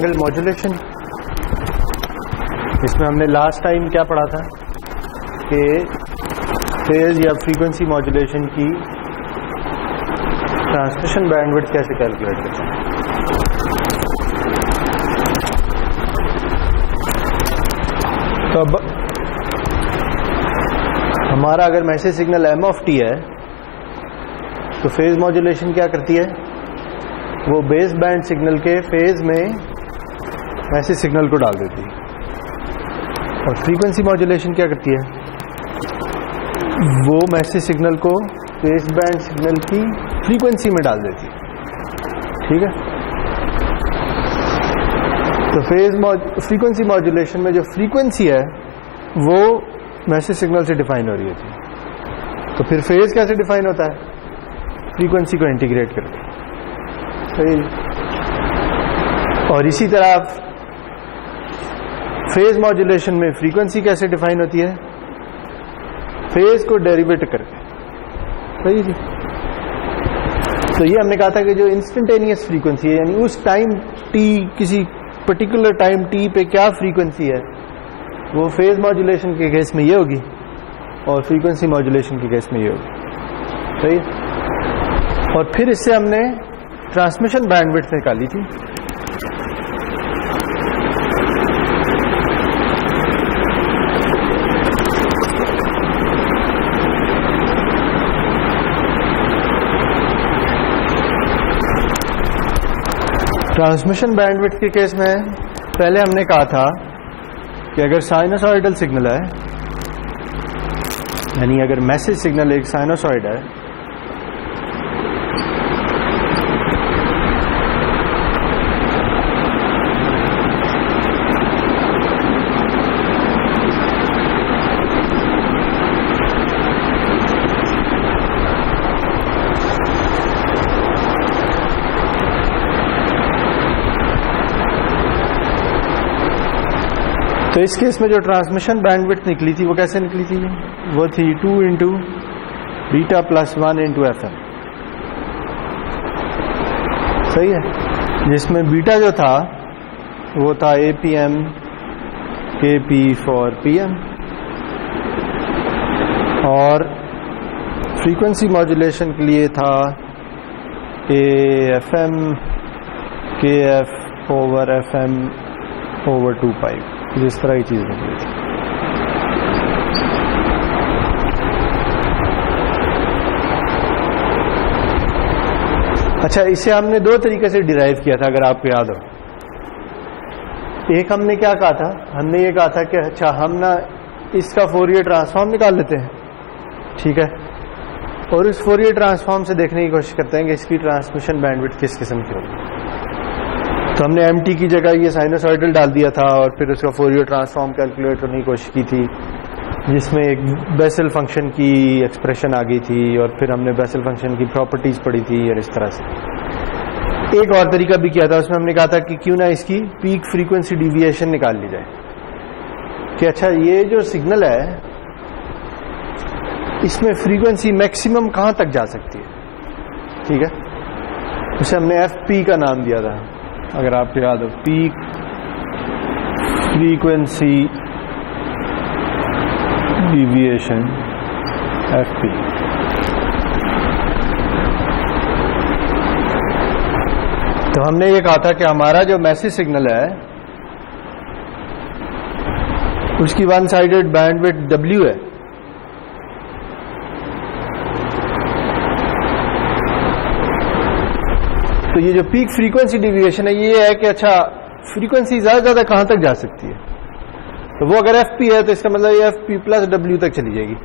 Angle modulation, इसमें हमने last time क्या पढ़ा था कि फेज या फ्रीक्वेंसी मॉड्यूलेशन की ट्रांसमिशन बैंडविड्थ कैसे कैलकुलेट करते हैं। तो अब हमारा अगर message signal m of t है तो फेज मॉड्यूलेशन क्या करती है, वो बेस बैंड सिग्नल के फेज में मैसेज सिग्नल को डाल देती है, और फ्रीक्वेंसी मॉड्यूलेशन क्या करती है, वो मैसेज सिग्नल को बेस बैंड सिग्नल की फ्रीक्वेंसी में डाल देती है। ठीक है, तो फ्रीक्वेंसी मॉड्यूलेशन में जो फ्रीक्वेंसी है वो मैसेज सिग्नल से डिफाइन हो रही होती है। तो फिर फेज कैसे डिफाइन होता है, फ्रीक्वेंसी को इंटीग्रेट करके। सही। और इसी तरह फेज मॉड्यूलेशन में फ्रीक्वेंसी कैसे डिफाइन होती है, फेज को डेरिवेट करके। सही जी। तो ये हमने कहा था कि जो इंस्टेंटेनियस फ्रीक्वेंसी है, यानी उस टाइम टी, किसी पर्टिकुलर टाइम टी पे क्या फ्रीक्वेंसी है, वो फेज मॉड्यूलेशन के केस में ये होगी और फ्रीक्वेंसी मॉड्यूलेशन के केस में ये होगी। सही। और फिर इससे हमने ट्रांसमिशन बैंडविड्थ निकाली थी। ट्रांसमिशन बैंडविड्थ के केस में पहले हमने कहा था कि अगर साइनसॉइडल सिग्नल है, यानी अगर मैसेज सिग्नल एक साइनसॉइड है, तो इस केस में जो ट्रांसमिशन बैंडविड्थ निकली थी वो कैसे निकली थी, वो थी 2 into beta plus 1 into FM। सही है, जिसमें बीटा जो था वो था APM KP फॉर PM, और फ्रीक्वेंसी मॉड्यूलेशन के लिए था AFM KF over FM over 2 पाई। जिस तरह की चीज निकली थी। अच्छा, इसे हमने दो तरीके से डिराइव किया था, अगर आपको याद हो। एक हमने क्या कहा था, हमने ये कहा था कि अच्छा हम ना इसका फोरियर ट्रांसफॉर्म निकाल लेते हैं, ठीक है, और इस फोरियर ट्रांसफॉर्म से देखने की कोशिश करते हैं कि इसकी ट्रांसमिशन बैंडविड्थ किस किस्म की होगी। तो हमने MT की जगह ये साइनसॉइडल डाल दिया था और फिर उसका फोरियर ट्रांसफॉर्म कैलकुलेट करने की कोशिश की थी, जिसमें एक बेसल फंक्शन की एक्सप्रेशन आ गई थी, और फिर हमने बेसल फंक्शन की प्रॉपर्टीज पढ़ी थी, और इस तरह से एक और तरीका भी किया था। उसमें हमने कहा था कि क्यों ना इसकी पीक फ्रीक्वेंसी डिविएशन निकाल ली जाए, कि अच्छा ये जो सिग्नल है इसमें फ्रीक्वेंसी मैक्सिमम कहां तक जा सकती है। ठीक है, उसे हमने FP का नाम दिया था, अगर आपको याद हो, पीक फ्रीक्वेंसी डिविएशन FP। तो हमने ये कहा था कि हमारा जो मैसेज सिग्नल है उसकी वन साइडेड बैंडविड्थ W है, तो ये जो पीक फ्रीक्वेंसी डिविएशन है ये है कि अच्छा फ्रीक्वेंसी ज्यादा कहां तक जा सकती है। तो वो अगर FP है तो इसका मतलब ये FP प्लस W तक चली जाएगी,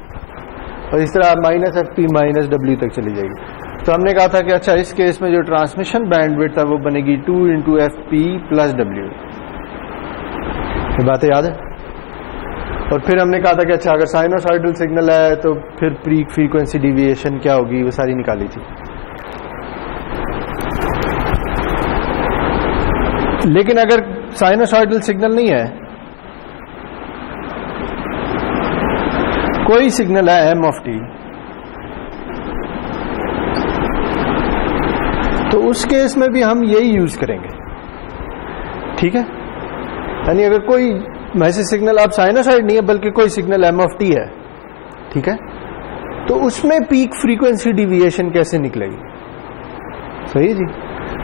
और इस तरह माइनस FP माइनस W तक चली जाएगी। तो हमने कहा था कि अच्छा इस केस में जो ट्रांसमिशन बैंडविड्थ है वो बनेगी 2 इंटू FP प्लस W। ये बातें याद है। और फिर हमने कहा था कि अच्छा अगर साइनोसॉइडल सिग्नल है तो फिर पीक फ्रीक्वेंसी डिविएशन क्या होगी, वो सारी निकाली थी। लेकिन अगर साइनोसॉइडल सिग्नल नहीं है, कोई सिग्नल है M ऑफ टी, तो उस केस में भी हम यही यूज करेंगे ठीक है, यानी अगर कोई मैसेज सिग्नल अब साइनोसॉइड नहीं है बल्कि कोई सिग्नल एम ऑफ टी है, ठीक है, तो उसमें पीक फ्रीक्वेंसी डिविएशन कैसे निकलेगी? सही जी।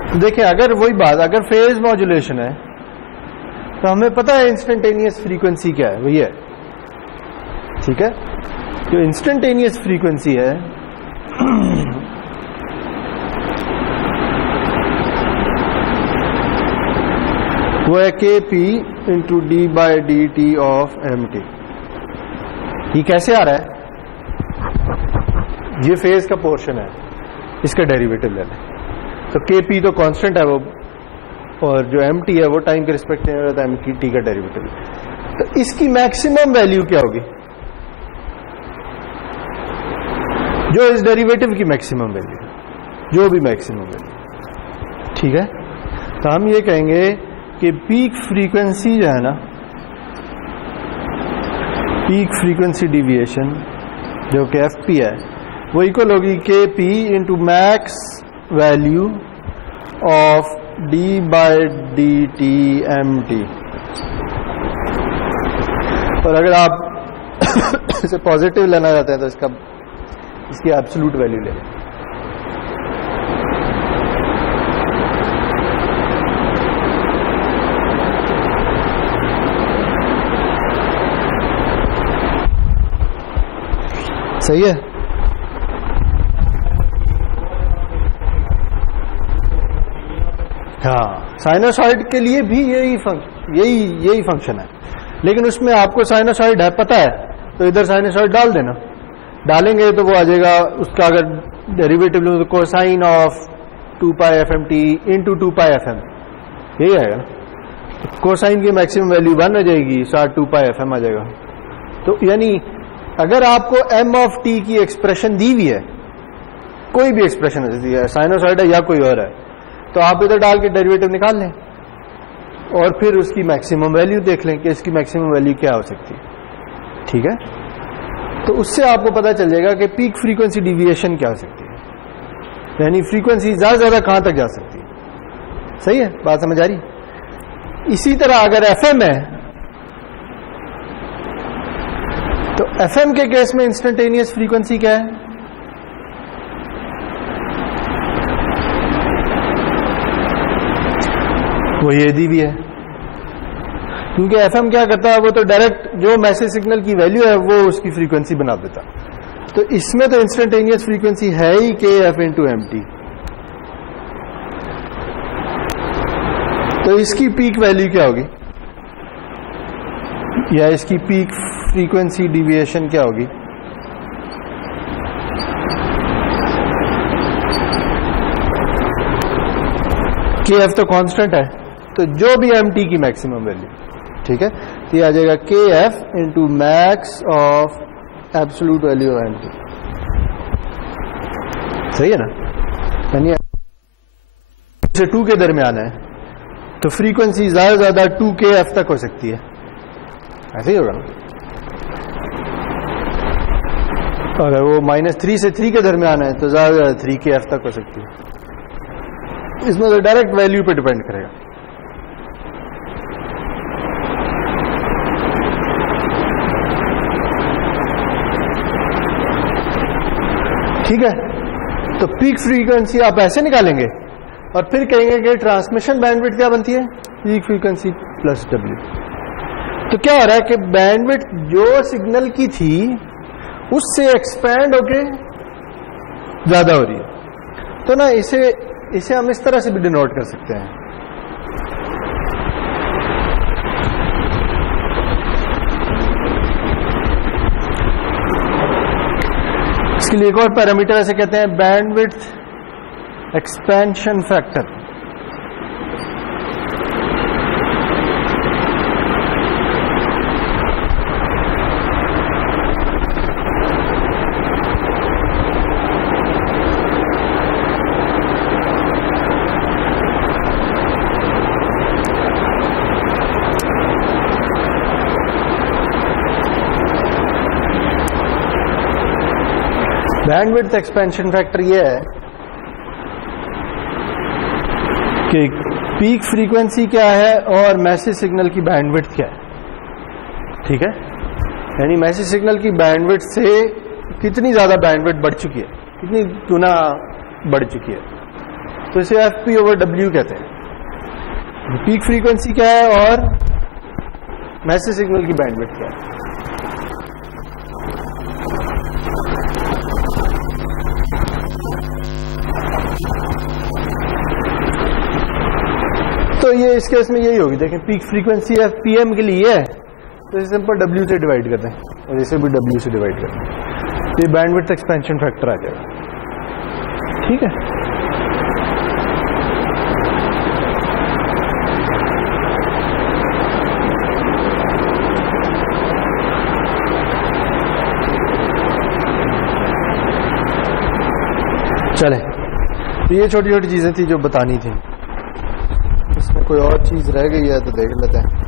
तो देखिए, अगर वही बात, अगर फेज मॉड्यूलेशन है तो हमें पता है इंस्टेंटेनियस फ्रीक्वेंसी क्या है, वही है, ठीक है। जो इंस्टेंटेनियस फ्रीक्वेंसी है वो है k p into d by d t of m t. ये कैसे आ रहा है? ये फेज का पोर्शन है, इसका डेरिवेटिव ले लें, तो के पी तो कांस्टेंट है वो, और जो एम टी है वो टाइम के रिस्पेक्ट में रहता है, एम की टी का डेरिवेटिव। तो इसकी मैक्सिमम वैल्यू क्या होगी? जो इस डेरिवेटिव की मैक्सिमम वैल्यू, जो भी मैक्सिमम वैल्यू, ठीक है। तो हम ये कहेंगे कि पीक फ्रीक्वेंसी जो है ना, पीक फ्रीक्वेंसी डिविएशन जो कि एफ पी है, वो इक्वल होगी k p into max value of d by d t m t. और अगर आप इसे पॉजिटिव लेना चाहते हैं तो इसकी एब्सोल्यूट वैल्यू ले लें। सही है। हाँ, साइनोसॉइड के लिए भी यही फंक्शन है, लेकिन उसमें आपको साइनोसॉइड है पता है, तो इधर साइनोसॉइड डाल देना, डालेंगे तो वो आ जाएगा, उसका अगर डेरिवेटिव लो तो cosine of 2 pi f m t into 2 pi f m, यही आएगा ना। कोसाइन की मैक्सिमम वैल्यू 1 आ जाएगी, साथ 2 पाई एफ एम आ जाएगा। तो यानी अगर आपको एम ऑफ टी की एक्सप्रेशन दी हुई है, कोई भी एक्सप्रेशन दी है, साइनोसॉइड है या कोई और है, तो आप इधर डाल के डेरिवेटिव निकाल लें और फिर उसकी मैक्सिमम वैल्यू देख लें कि इसकी मैक्सिमम वैल्यू क्या हो सकती है, ठीक है। तो उससे आपको पता चल जाएगा कि पीक फ्रीक्वेंसी डिविएशन क्या हो सकती है, यानी फ्रीक्वेंसी ज्यादा कहां तक जा सकती है। सही है, बात समझ आ रही। इसी तरह अगर एफएम है तो एफएम के केस में इंस्टेंटेनियस फ्रीक्वेंसी क्या है? वो ये दी भी है, क्योंकि एफएम क्या करता है, वो तो डायरेक्ट जो मैसेज सिग्नल की वैल्यू है वो उसकी फ्रीक्वेंसी बना देता। तो इसमें तो इंस्टेंटेनियस फ्रीक्वेंसी है ही के एफ इंटू एम टी। तो इसकी पीक वैल्यू क्या होगी, या इसकी पीक फ्रीक्वेंसी डिविएशन क्या होगी? के एफ तो कांस्टेंट है, तो जो भी एम टी की मैक्सिमम वैल्यू, ठीक है, तो ये आ जाएगा k f into max of absolute value of m t. सही है ना। यानी से 2 के दरमियान है तो फ्रीक्वेंसी ज्यादा 2 के एफ तक हो सकती है, ऐसे ही होगा ना। अगर वो -3 से 3 के दरमियान है तो ज्यादा 3 के एफ तक हो सकती है। इसमें तो डायरेक्ट वैल्यू पे डिपेंड करेगा। ठीक है, तो पीक फ्रीक्वेंसी आप ऐसे निकालेंगे और फिर कहेंगे कि ट्रांसमिशन बैंडविड्थ क्या बनती है, पीक फ्रीक्वेंसी प्लस डब्ल्यू। तो क्या हो रहा है कि बैंडविड्थ जो सिग्नल की थी उससे एक्सपैंड होके ज्यादा हो रही है। तो ना इसे हम इस तरह से भी डिनोट कर सकते हैं। इसके लिए एक और पैरामीटर ऐसे कहते हैं bandwidth expansion factor. Bandwidth expansion factor ये है कि पीक फ्रीक्वेंसी क्या है और मैसेज सिग्नल की बैंडविड्थ क्या है, ठीक है। यानी मैसेज सिग्नल की बैंडविड्थ से कितनी ज्यादा बैंडविड्थ बढ़ चुकी है, कितनी गुना बढ़ चुकी है, तो इसे FP/W कहते हैं। पीक फ्रीक्वेंसी क्या है और मैसेज सिग्नल की बैंडविड्थ क्या है। तो ये इस केस में यही होगी, देखें पीक फ्रीक्वेंसी FPM के लिए है तो इसे सिंपल W से डिवाइड कर दें और इसे भी W से डिवाइड कर दें, तो ये बैंडविड्थ एक्सपेंशन फैक्टर आ जाएगा, ठीक है। चले, तो ये छोटी छोटी चीजें थी जो बतानी थी। इसमें कोई और चीज रह गई है तो देख लेते हैं।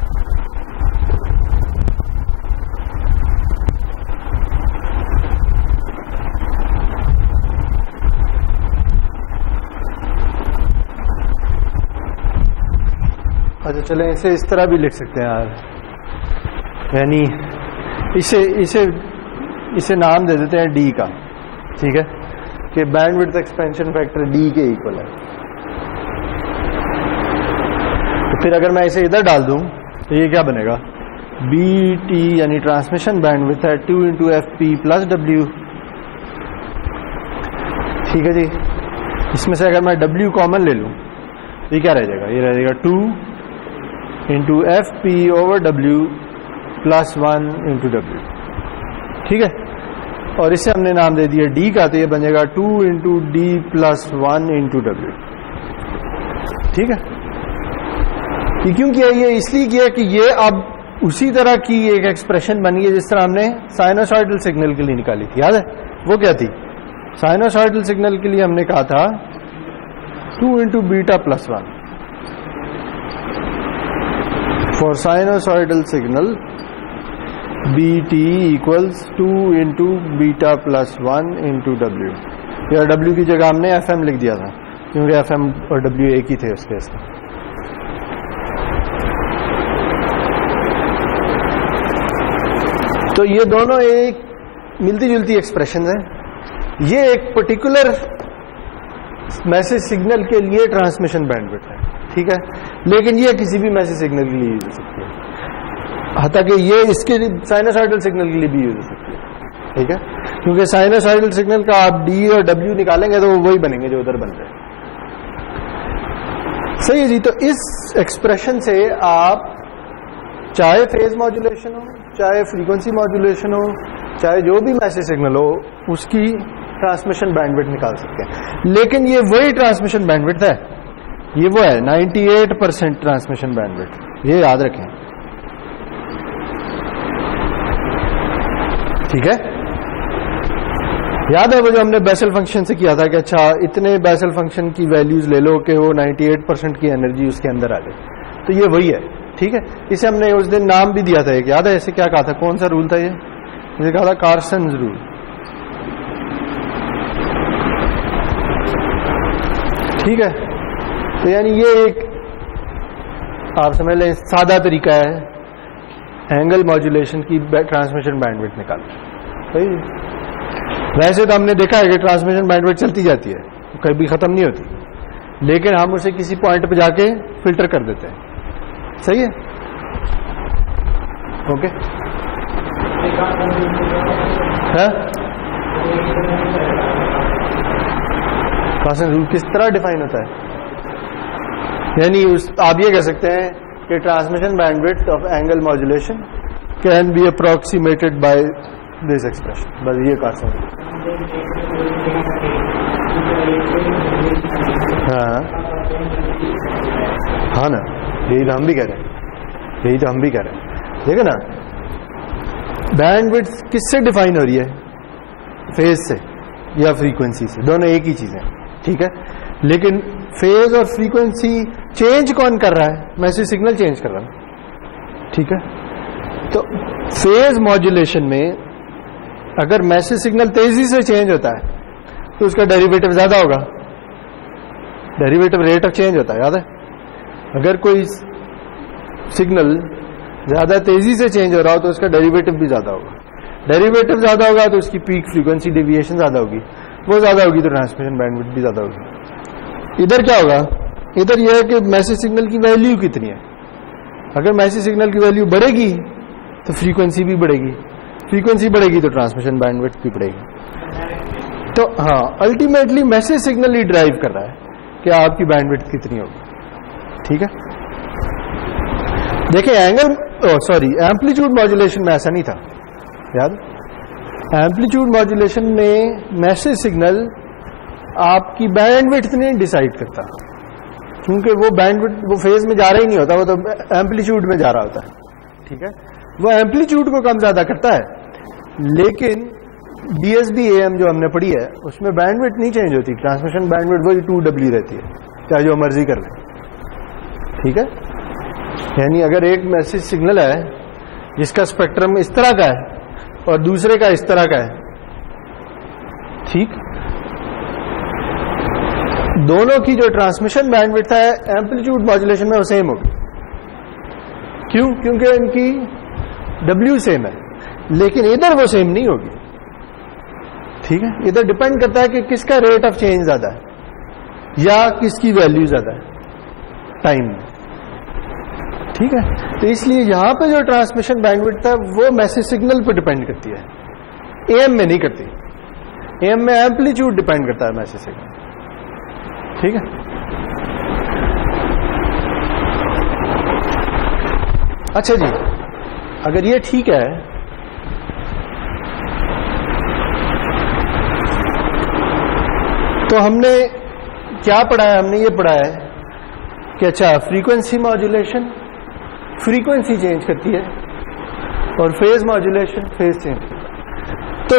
अच्छा चलें, इसे इस तरह भी लिख सकते हैं यार, यानी इसे नाम दे देते हैं D का, ठीक है, कि बैंडविड्थ एक्सपेंशन फैक्टर D के इक्वल है। तो फिर अगर मैं इसे इधर डाल दूं तो ये क्या बनेगा, BT यानी ट्रांसमिशन बैंडविड्थ है 2 × FP+W, ठीक है जी। इसमें से अगर मैं W कॉमन ले लूं तो ये क्या रह जाएगा, ये रह जाएगा 2 × FP/W + 1 × W, ठीक है। और इसे हमने नाम दे दिया D का, तो ये बनेगा 2 × D + 1 × W, ठीक है। ये क्यों किया, ये इसलिए किया कि ये अब उसी तरह की एक एक्सप्रेशन बनी है जिस तरह हमने साइनोसॉइडल सिग्नल के लिए निकाली थी, याद है वो क्या थी। साइनोसॉइडल सिग्नल के लिए हमने कहा था 2 × β + 1 for sinusoidal signal BT = 2 × β + 1 × W। या W की जगह हमने FM लिख दिया था क्योंकि FM और W एक ही थे उस केस में। तो ये दोनों एक मिलती जुलती एक्सप्रेशन है। ये एक पर्टिकुलर मैसेज सिग्नल के लिए ट्रांसमिशन बैंडविड्थ है, ठीक है, लेकिन ये किसी भी मैसेज सिग्नल के लिए यूज हो सकती है, हत्ता कि ये इसके साइनोसॉइडल सिग्नल के लिए भी यूज हो सकती है, ठीक है, क्योंकि साइनोसॉइडल सिग्नल का आप D और W निकालेंगे तो वो वही बनेंगे जो उधर बन रहे हैं, सही है जी। तो इस एक्सप्रेशन से आप चाहे फेज मॉड्यूलेशन हो, चाहे फ्रीक्वेंसी मॉड्यूलेशन हो, चाहे जो भी मैसेज सिग्नल हो, उसकी ट्रांसमिशन बैंडविड्थ निकाल सकते हैं। लेकिन ये वही ट्रांसमिशन बैंडविड्थ है, ये वो है 98% ट्रांसमिशन बैंडविड्थ, ये याद रखें, ठीक है। याद है वो जो हमने बेसल फंक्शन से किया था कि अच्छा इतने बेसल फंक्शन की वैल्यूज ले लो कि वो 98% की एनर्जी उसके अंदर आ जाए, तो ये वही है, ठीक है। इसे हमने उस दिन नाम भी दिया था एक, याद है इसे क्या कहा था, कौन सा रूल था ये कहा था कार्सन्स रूल, ठीक है। तो यानी ये एक आप समझ लें सादा तरीका है एंगल मॉड्यूलेशन की ट्रांसमिशन बैंडविड्थ निकालना, सही। वैसे तो हमने देखा है कि ट्रांसमिशन बैंडविड्थ चलती जाती है, कभी खत्म नहीं होती, लेकिन हम उसे किसी पॉइंट पे जाके फिल्टर कर देते हैं, सही है, ओके। कार्सन रूल किस तरह डिफाइन होता है, यानी आप ये कह सकते हैं कि transmission bandwidth of angle modulation can be approximated by this expression, बस ये कार्सन रूल। हाँ ना, यही तो हम भी कह रहे हैं, ठीक है ना। बैंडविड्थ किससे डिफाइन हो रही है, फेज से या फ्रीक्वेंसी से, दोनों एक ही चीज है, ठीक है। लेकिन फेज और फ्रीक्वेंसी चेंज कौन कर रहा है, मैसेज सिग्नल चेंज कर रहा है, ठीक है। तो फेज मॉड्यूलेशन में अगर मैसेज सिग्नल तेजी से चेंज होता है तो उसका डेरिवेटिव ज्यादा होगा, डेरिवेटिव रेट ऑफ चेंज होता है, याद है। अगर कोई सिग्नल ज्यादा तेजी से चेंज हो रहा हो तो उसका डेरिवेटिव भी ज्यादा होगा, डेरिवेटिव ज्यादा होगा तो उसकी पीक फ्रीक्वेंसी डेविएशन ज्यादा होगी, वो ज्यादा होगी तो ट्रांसमिशन बैंडविड्थ भी ज्यादा होगी। इधर क्या होगा, इधर यह है कि मैसेज सिग्नल की वैल्यू कितनी है। अगर मैसेज सिग्नल की वैल्यू बढ़ेगी तो फ्रीक्वेंसी भी बढ़ेगी, फ्रीक्वेंसी बढ़ेगी तो ट्रांसमिशन बैंडविड्थ भी बढ़ेगी। तो हाँ, अल्टीमेटली मैसेज सिग्नल ही ड्राइव कर रहा है कि आपकी बैंडविड्थ कितनी होगी। ठीक है, देखिए एम्पलीट्यूड मॉड्यूलेशन में ऐसा नहीं था। याद, एम्पलीट्यूड मॉड्यूलेशन में मैसेज सिग्नल आपकी बैंडविड्थ नहीं डिसाइड करता, क्योंकि वो बैंडविड्थ वो फेज में जा रहा ही नहीं होता, वो तो एम्पलीट्यूड में जा रहा होता है। ठीक है, वो एम्पलीट्यूड को कम ज्यादा करता है, लेकिन डीएसबी एएम जो हमने पढ़ी है उसमें बैंडविड्थ नहीं चेंज होती, ट्रांसमिशन बैंडविड्थ वही 2W रहती है, चाहे जो मर्जी कर ले। ठीक है, यानी अगर एक मैसेज सिग्नल है जिसका स्पेक्ट्रम इस तरह का है और दूसरे का इस तरह का है, ठीक, दोनों की जो ट्रांसमिशन बैंडविड्थ है एम्पलीट्यूड मॉड्यूलेशन में वो सेम होगी। क्यों? क्योंकि इनकी W सेम है, लेकिन इधर वो सेम नहीं होगी। ठीक है, इधर डिपेंड करता है कि किसका रेट ऑफ चेंज ज्यादा है या किसकी वैल्यू ज्यादा है टाइम में। ठीक है, तो इसलिए यहां पे जो ट्रांसमिशन बैंडविड्थ है वो मैसेज सिग्नल पर डिपेंड करती है, एएम में नहीं करती। एएम में एम्पलीट्यूड डिपेंड करता है मैसेज सिग्नल। ठीक है, अच्छा जी, अगर ये ठीक है तो हमने क्या पढ़ा है? हमने ये पढ़ा है कि अच्छा, फ्रीक्वेंसी मॉड्यूलेशन फ्रीक्वेंसी चेंज करती है और फेज मॉड्यूलेशन फेज चेंज करती है। तो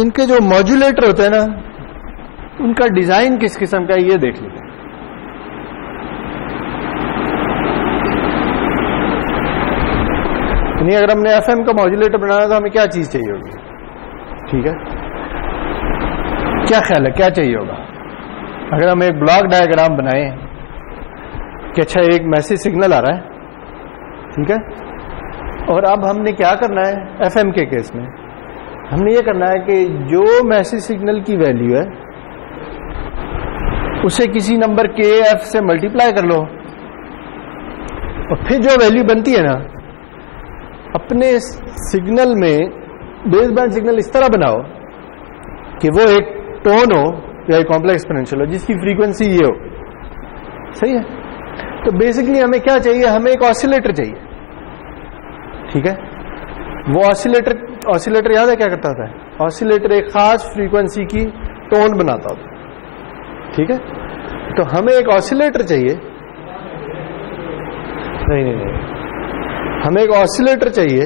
इनके जो मॉड्यूलेटर होते हैं ना, उनका डिजाइन किस किस्म का है ये देख लीजिए। यानी अगर हमने एफएम का मॉड्यूलेटर बनाना तो हमें क्या चीज चाहिए होगी? ठीक है, क्या ख्याल है क्या चाहिए होगा? अगर हम एक ब्लॉक डायग्राम बनाएं कि अच्छा एक मैसेज सिग्नल आ रहा है, ठीक है, और अब हमने क्या करना है एफएम के केस में, हमने ये करना है कि जो मैसेज सिग्नल की वैल्यू है उसे किसी नंबर के एफ से मल्टीप्लाई कर लो और फिर जो वैल्यू बनती है ना, अपने सिग्नल में बेस बैंड सिग्नल इस तरह बनाओ कि वो एक टोन हो या एक कॉम्प्लेक्स एक्सपोनेंशियल हो जिसकी फ्रीक्वेंसी ये हो। सही है, तो बेसिकली हमें क्या चाहिए? हमें एक ऑसिलेटर चाहिए। ठीक है, वो ऑसिलेटर याद है क्या करता था? ऑसिलेटर एक खास फ्रीक्वेंसी की टोन बनाता होता। ठीक है, तो हमें एक ऑसिलेटर चाहिए। नहीं, हमें एक ऑसिलेटर चाहिए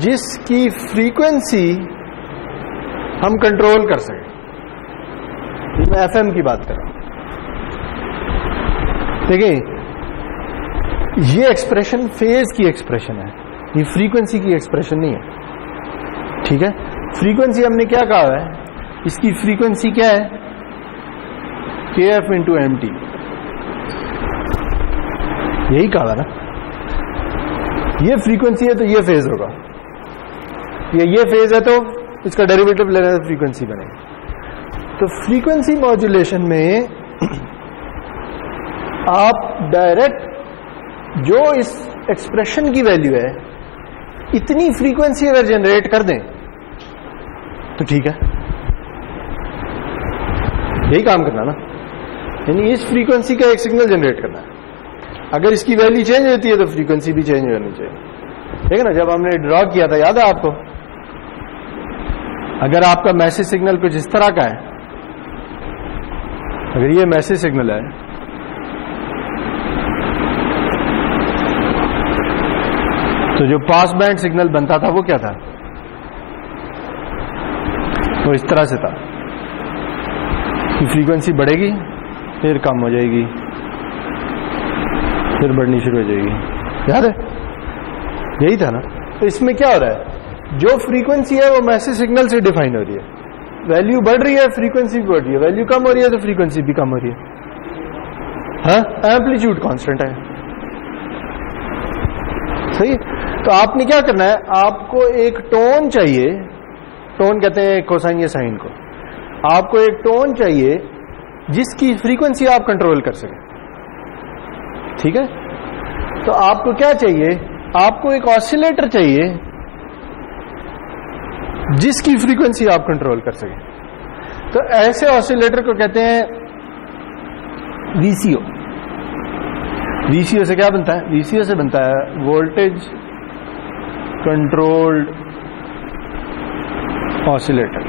जिसकी फ्रीक्वेंसी हम कंट्रोल कर सकें। मैं एफएम की बात कर रहा हूं। देखिए, ये एक्सप्रेशन फेज की एक्सप्रेशन है, ये फ्रीक्वेंसी की एक्सप्रेशन नहीं है। ठीक है, फ्रीक्वेंसी हमने क्या कहा है? इसकी फ्रीक्वेंसी क्या है? KF इंटू MT, यही कहा ना। ये फ्रीक्वेंसी है तो ये फेज होगा, ये फेज है तो इसका डेरिवेटिव लेना तो फ्रीक्वेंसी बनेगी। तो फ्रीक्वेंसी मॉड्यूलेशन में आप डायरेक्ट जो इस एक्सप्रेशन की वैल्यू है इतनी फ्रीक्वेंसी अगर जनरेट कर दें तो ठीक है, यही काम करना ना, यानी इस फ्रीक्वेंसी का एक सिग्नल जनरेट करना है। अगर इसकी वैल्यू चेंज होती है तो फ्रीक्वेंसी भी चेंज होनी चाहिए। ठीक है ना, जब हमने ड्रॉ किया था याद है आपको? अगर आपका मैसेज सिग्नल कुछ इस तरह का है, अगर ये मैसेज सिग्नल है तो जो पास बैंड सिग्नल बनता था वो क्या था? वो इस तरह से था कि फ्रीक्वेंसी बढ़ेगी फिर कम हो जाएगी फिर बढ़नी शुरू हो जाएगी। याद है? यही था ना। तो इसमें क्या हो रहा है? जो फ्रीक्वेंसी है वो मैसेज सिग्नल से डिफाइन हो रही है, वैल्यू बढ़ रही है फ्रीक्वेंसी भी बढ़ रही है, वैल्यू कम हो रही है तो फ्रीक्वेंसी भी कम हो रही है। हाँ, एम्पलीट्यूड कांस्टेंट है, सही। तो आपने क्या करना है, आपको एक टोन चाहिए, टोन कहते हैं कोसाइन या साइन को, आपको एक टोन चाहिए जिसकी फ्रीक्वेंसी आप कंट्रोल कर सकें, ठीक है। तो आपको क्या चाहिए, आपको एक ऑसिलेटर चाहिए जिसकी फ्रीक्वेंसी आप कंट्रोल कर सकें। तो ऐसे ऑसिलेटर को कहते हैं वीसीओ। वीसीओ से क्या बनता है, वीसीओ से बनता है वोल्टेज कंट्रोल्ड ऑसिलेटर।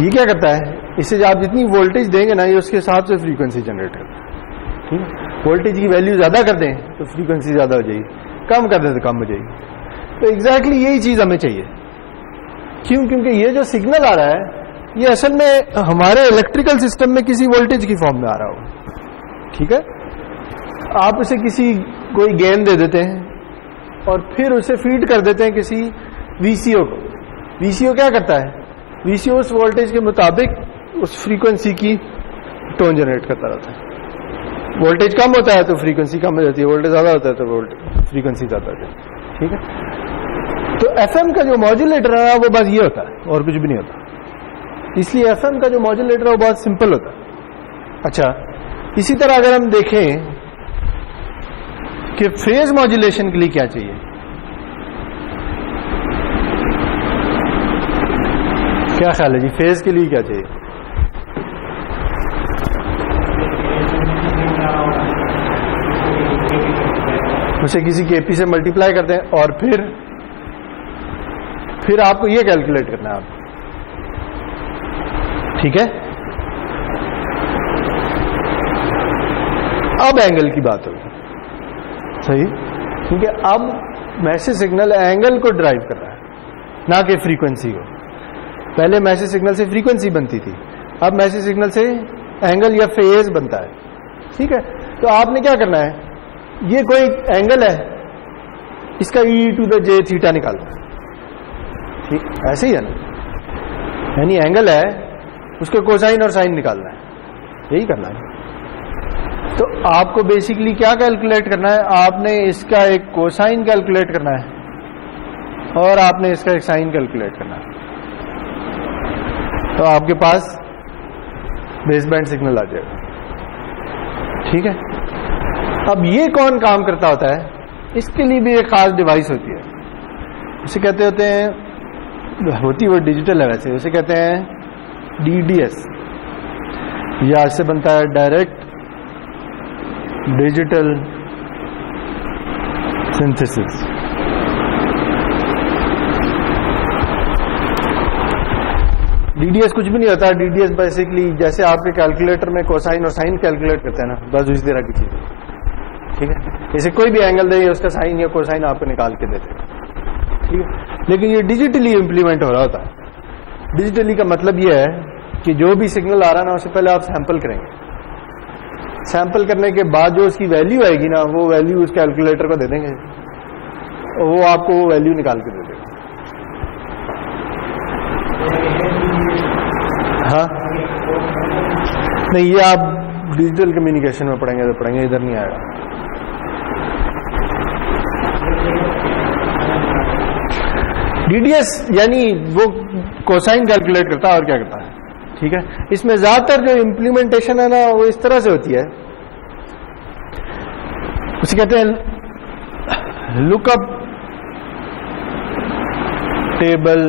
ये क्या करता है, इससे आप जितनी वोल्टेज देंगे ना, ये उसके हिसाब से फ्रीक्वेंसी जनरेट करता है, ठीक है। वोल्टेज की वैल्यू ज्यादा कर दें तो फ्रीक्वेंसी ज्यादा हो जाएगी, कम कर दें तो कम हो जाएगी। तो एग्जैक्टली यही चीज हमें चाहिए। क्यों? क्योंकि ये जो सिग्नल आ रहा है ये असल में हमारे इलेक्ट्रिकल सिस्टम में किसी वोल्टेज की फॉर्म में आ रहा हो, ठीक है। आप उसे किसी कोई गेन दे देते हैं और फिर उसे फीड कर देते हैं किसी वीसीओ को। वीसीओ क्या करता है, वीसीओ उस वोल्टेज के मुताबिक उस फ्रीक्वेंसी की टोन जनरेट करता रहता है। वोल्टेज कम होता है तो फ्रीक्वेंसी कम हो जाती है, वोल्टेज ज्यादा होता है तो फ्रीक्वेंसी ज्यादा हो जाती है, ठीक है। तो एफएम का जो मॉड्यूलेटर है वो बस ये होता है और कुछ भी नहीं होता। इसलिए एफएम का जो मॉड्यूलेटर है वो बहुत सिंपल होता है। अच्छा, इसी तरह अगर हम देखें कि फेज मॉड्यूलेशन के लिए क्या चाहिए, क्या ख्याल है जी, फेज के लिए क्या चाहिए? उसे किसी केपी से मल्टीप्लाई करते हैं और फिर आपको ये कैलकुलेट करना है आपको, ठीक है। अब एंगल की बात होगी, सही, क्योंकि अब मैसेज सिग्नल एंगल को ड्राइव कर रहा है, ना कि फ्रीक्वेंसी को। पहले मैसेज सिग्नल से फ्रीक्वेंसी बनती थी, अब मैसेज सिग्नल से एंगल या फेज बनता है, ठीक है। तो आपने क्या करना है, ये कोई एंगल है, इसका e⁻ निकालना, ठीक, ऐसे ही है ना, यानी एंगल है उसका कोसाइन और साइन निकालना है, यही करना है। तो आपको बेसिकली क्या कैलकुलेट करना है, आपने इसका एक कोसाइन कैलकुलेट करना है और आपने इसका एक साइन कैलकुलेट करना है, तो आपके पास बेस बैंड सिग्नल आ जाएगा, ठीक है। अब ये कौन काम करता होता है, इसके लिए भी एक खास डिवाइस होती है, उसे कहते होते हैं, होती वो डिजिटल है वैसे, उसे कहते हैं DDS, या इससे बनता है डायरेक्ट डिजिटल सिंथेसिस। DDS कुछ भी नहीं होता, DDS बेसिकली जैसे आपके कैलकुलेटर में कोसाइन और साइन कैलकुलेट करते हैं ना, बस उसी तरह की चीज है, ठीक है। जैसे कोई भी एंगल दे, उसका साइन या कोसाइन आपको निकाल के देते हैं, ठीक है। लेकिन ये डिजिटली इंप्लीमेंट हो रहा होता है। डिजिटली का मतलब ये है कि जो भी सिग्नल आ रहा है ना, उससे पहले आप सैंपल करेंगे, सैंपल करने के बाद जो उसकी वैल्यू आएगी ना, वो वैल्यू उस कैलकुलेटर को दे देंगे और वो आपको वो वैल्यू निकाल के दे देगा। हाँ, नहीं, ये आप डिजिटल कम्युनिकेशन में पढ़ेंगे तो पढ़ेंगे, इधर नहीं आएगा। DDS यानी वो कोसाइन कैलकुलेट करता है और क्या करता है, ठीक है। इसमें ज्यादातर जो इम्प्लीमेंटेशन है ना, वो इस तरह से होती है, उसे कहते हैं lookup table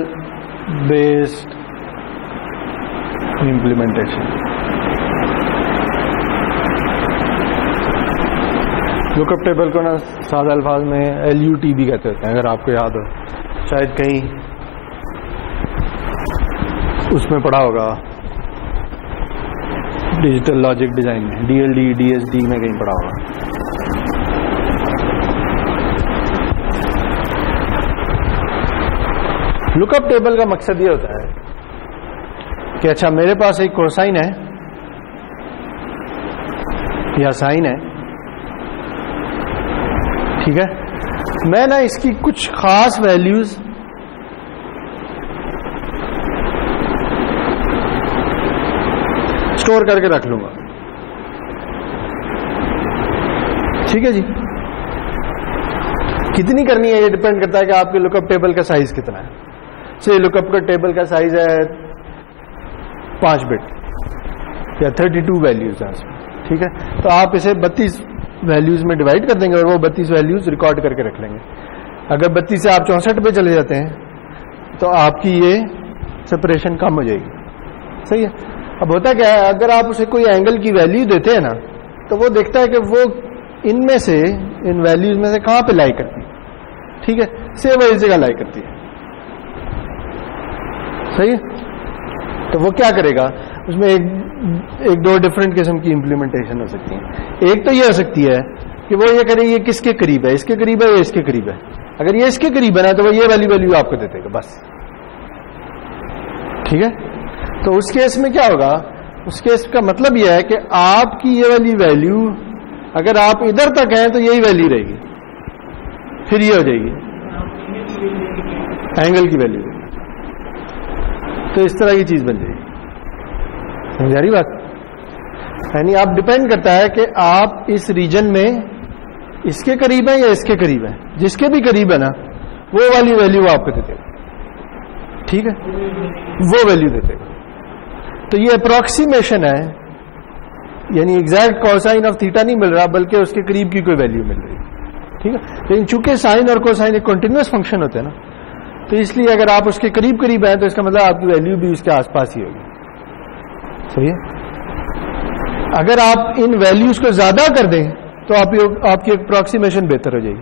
based implementation. Lookup table को ना सादा अल्फाज में LUT भी कहते होते हैं, अगर आपको याद हो, शायद कहीं उसमें पढ़ा होगा, डिजिटल लॉजिक डिजाइन में, DLD DSD में कहीं पढ़ा होगा। लुकअप टेबल का मकसद ये होता है कि अच्छा, मेरे पास एक कोसाइन है या साइन है, ठीक है, मैं ना इसकी कुछ खास वैल्यूज स्टोर करके रख लूंगा। ठीक है जी। कितनी करनी है ये डिपेंड करता है कि आपके लुकअप टेबल का साइज कितना है। से लुकअप का टेबल का साइज है 5 बिट या 32 वैल्यूज है इसमें। ठीक है, तो आप इसे 32 वैल्यूज में डिवाइड कर देंगे और वो 32 वैल्यूज रिकॉर्ड करके रख लेंगे। अगर 32 से आप 64 पे चले जाते हैं तो आपकी ये सेपरेशन कम हो जाएगी। सही है। अब होता क्या है, अगर आप उसे कोई एंगल की वैल्यू देते हैं ना, तो वो देखता है कि वो इनमें से, इन वैल्यूज में से कहां पे लाई करती है। ठीक है, से वो इस जगह लाई करती है। सही है। तो वो क्या करेगा, उसमें एक दो डिफरेंट किस्म की इंप्लीमेंटेशन हो सकती है। एक तो ये हो सकती है कि वो ये करे ये किसके करीब है, इसके करीब है या इसके करीब है। अगर ये इसके करीब है ना, तो वो ये वाली वैल्यू आपको दे देगा बस। ठीक है, तो उस केस में क्या होगा, उस केस का मतलब यह है कि आपकी ये वाली वैल्यू अगर आप इधर तक हैं तो यही वैल्यू रहेगी, फिर ये हो जाएगी एंगल की वैल्यू। तो इस तरह की चीज बन जाएगी। समझ आ रही बात? यानी आप डिपेंड करता है कि आप इस रीजन में इसके करीब है या इसके करीब है। जिसके भी करीब है ना, वो वाली वैल्यू आपको दे देगा। ठीक है, वो वैल्यू दे देगा। तो ये अप्रोक्सीमेशन है, यानी एग्जैक्ट कोसाइन ऑफ थीटा नहीं मिल रहा, बल्कि उसके करीब की कोई वैल्यू मिल रही। ठीक है, लेकिन चूंकि साइन और कोसाइन एक कंटिन्यूअस फंक्शन होते हैं ना, तो इसलिए अगर आप उसके करीब करीब हैं तो इसका मतलब आपकी वैल्यू भी उसके आसपास ही होगी। सही है। अगर आप इन वैल्यूज को ज्यादा कर दें तो आपकी अप्रोक्सीमेशन बेहतर हो जाएगी।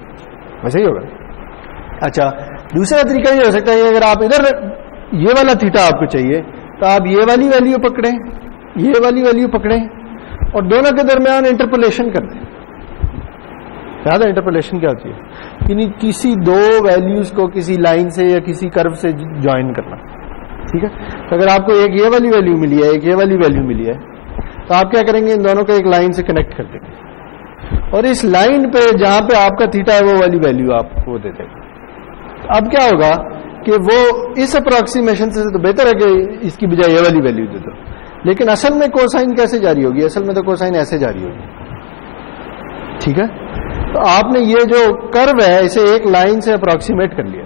वैसे ही होगा। अच्छा, दूसरा तरीका ये हो सकता है, अगर आप इधर ये वाला थीटा आपको चाहिए तो आप ये वाली वैल्यू पकड़ें, ये वाली वैल्यू पकड़ें और दोनों के दरमियान इंटरपोलेशन कर दें। याद है इंटरपोलेशन क्या होती है? यानी किसी दो वैल्यूज को किसी लाइन से या किसी कर्व से ज्वाइन करना। ठीक है, तो अगर आपको एक ये वाली वैल्यू मिली है, एक ये वाली वैल्यू मिली है, तो आप क्या करेंगे, इन दोनों को एक लाइन से कनेक्ट कर देंगे और इस लाइन पे जहां पे आपका थीटा है वो वाली वैल्यू आपको दे देगा। अब क्या होगा कि वो इस अप्रोक्सीमेशन से तो बेहतर है कि इसकी बजाय ये वाली वैल्यू दे दो, लेकिन असल में कोसाइन कैसे जारी होगी? असल में तो कोसाइन ऐसे जारी होगी। ठीक है, तो आपने ये जो कर्व है इसे एक लाइन से अप्रोक्सीमेट कर लिया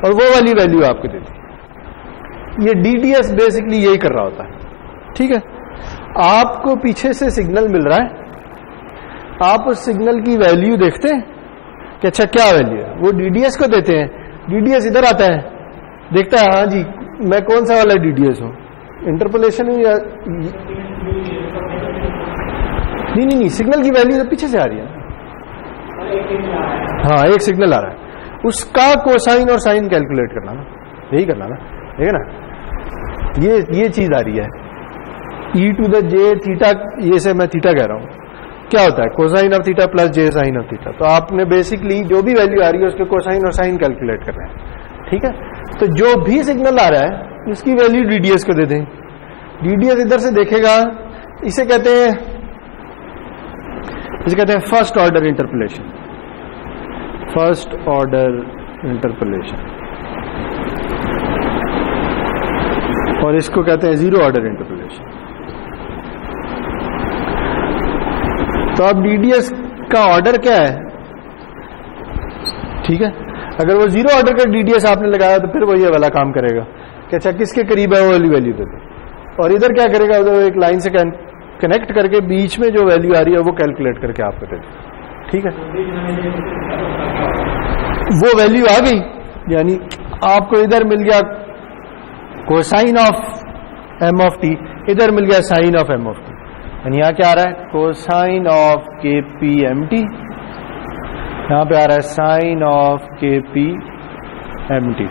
और वो वाली वैल्यू आपको दे दी। ये डीडीएस बेसिकली यही कर रहा होता है। ठीक है, आपको पीछे से सिग्नल मिल रहा है, आप उस सिग्नल की वैल्यू देखते हैं कि अच्छा क्या वैल्यू है, वो डीडीएस को देते हैं। डीडीएस इधर आता है, देखता है हाँ जी मैं कौन सा वाला डीडीएस हूं, इंटरपोलेशन हूं या नहीं, सिग्नल की वैल्यू तो पीछे से आ रही है। हाँ, एक सिग्नल आ रहा है, उसका कोसाइन और साइन कैलकुलेट करना ना, यही करना ना, ठीक है ना। ये चीज आ रही है e to the j theta, ये से मैं थीटा कह रहा हूं। क्या होता है cosine of theta plus j sine of theta. तो आपने बेसिकली जो भी वैल्यू आ रही है उसके कोसाइन और साइन कैलकुलेट कर रहे हैं। ठीक है, तो जो भी सिग्नल आ रहा है उसकी वैल्यू डीडीएस को दे दें। डीडीएस इधर से देखेगा, इसे कहते हैं first order interpolation. First order interpolation, और इसको कहते हैं जीरो ऑर्डर इंटरपोलेशन। तो अब डीडीएस का ऑर्डर क्या है? ठीक है, अगर वो जीरो ऑर्डर का डीडीएस आपने लगाया तो फिर वो ये वाला काम करेगा कि अच्छा किसके करीब है वो वाली वैल्यू दे दो, और इधर क्या करेगा, उधर एक लाइन से कनेक्ट करके बीच में जो वैल्यू आ रही है वो कैलकुलेट करके आपको दे दो। ठीक है, वो वैल्यू आ गई, यानी आपको इधर मिल गया cosine of m of t, इधर मिल गया sine of m of t. यानी यहां क्या आ रहा है, cosine of k p m t, यहां पे आ रहा है sine of k p m t.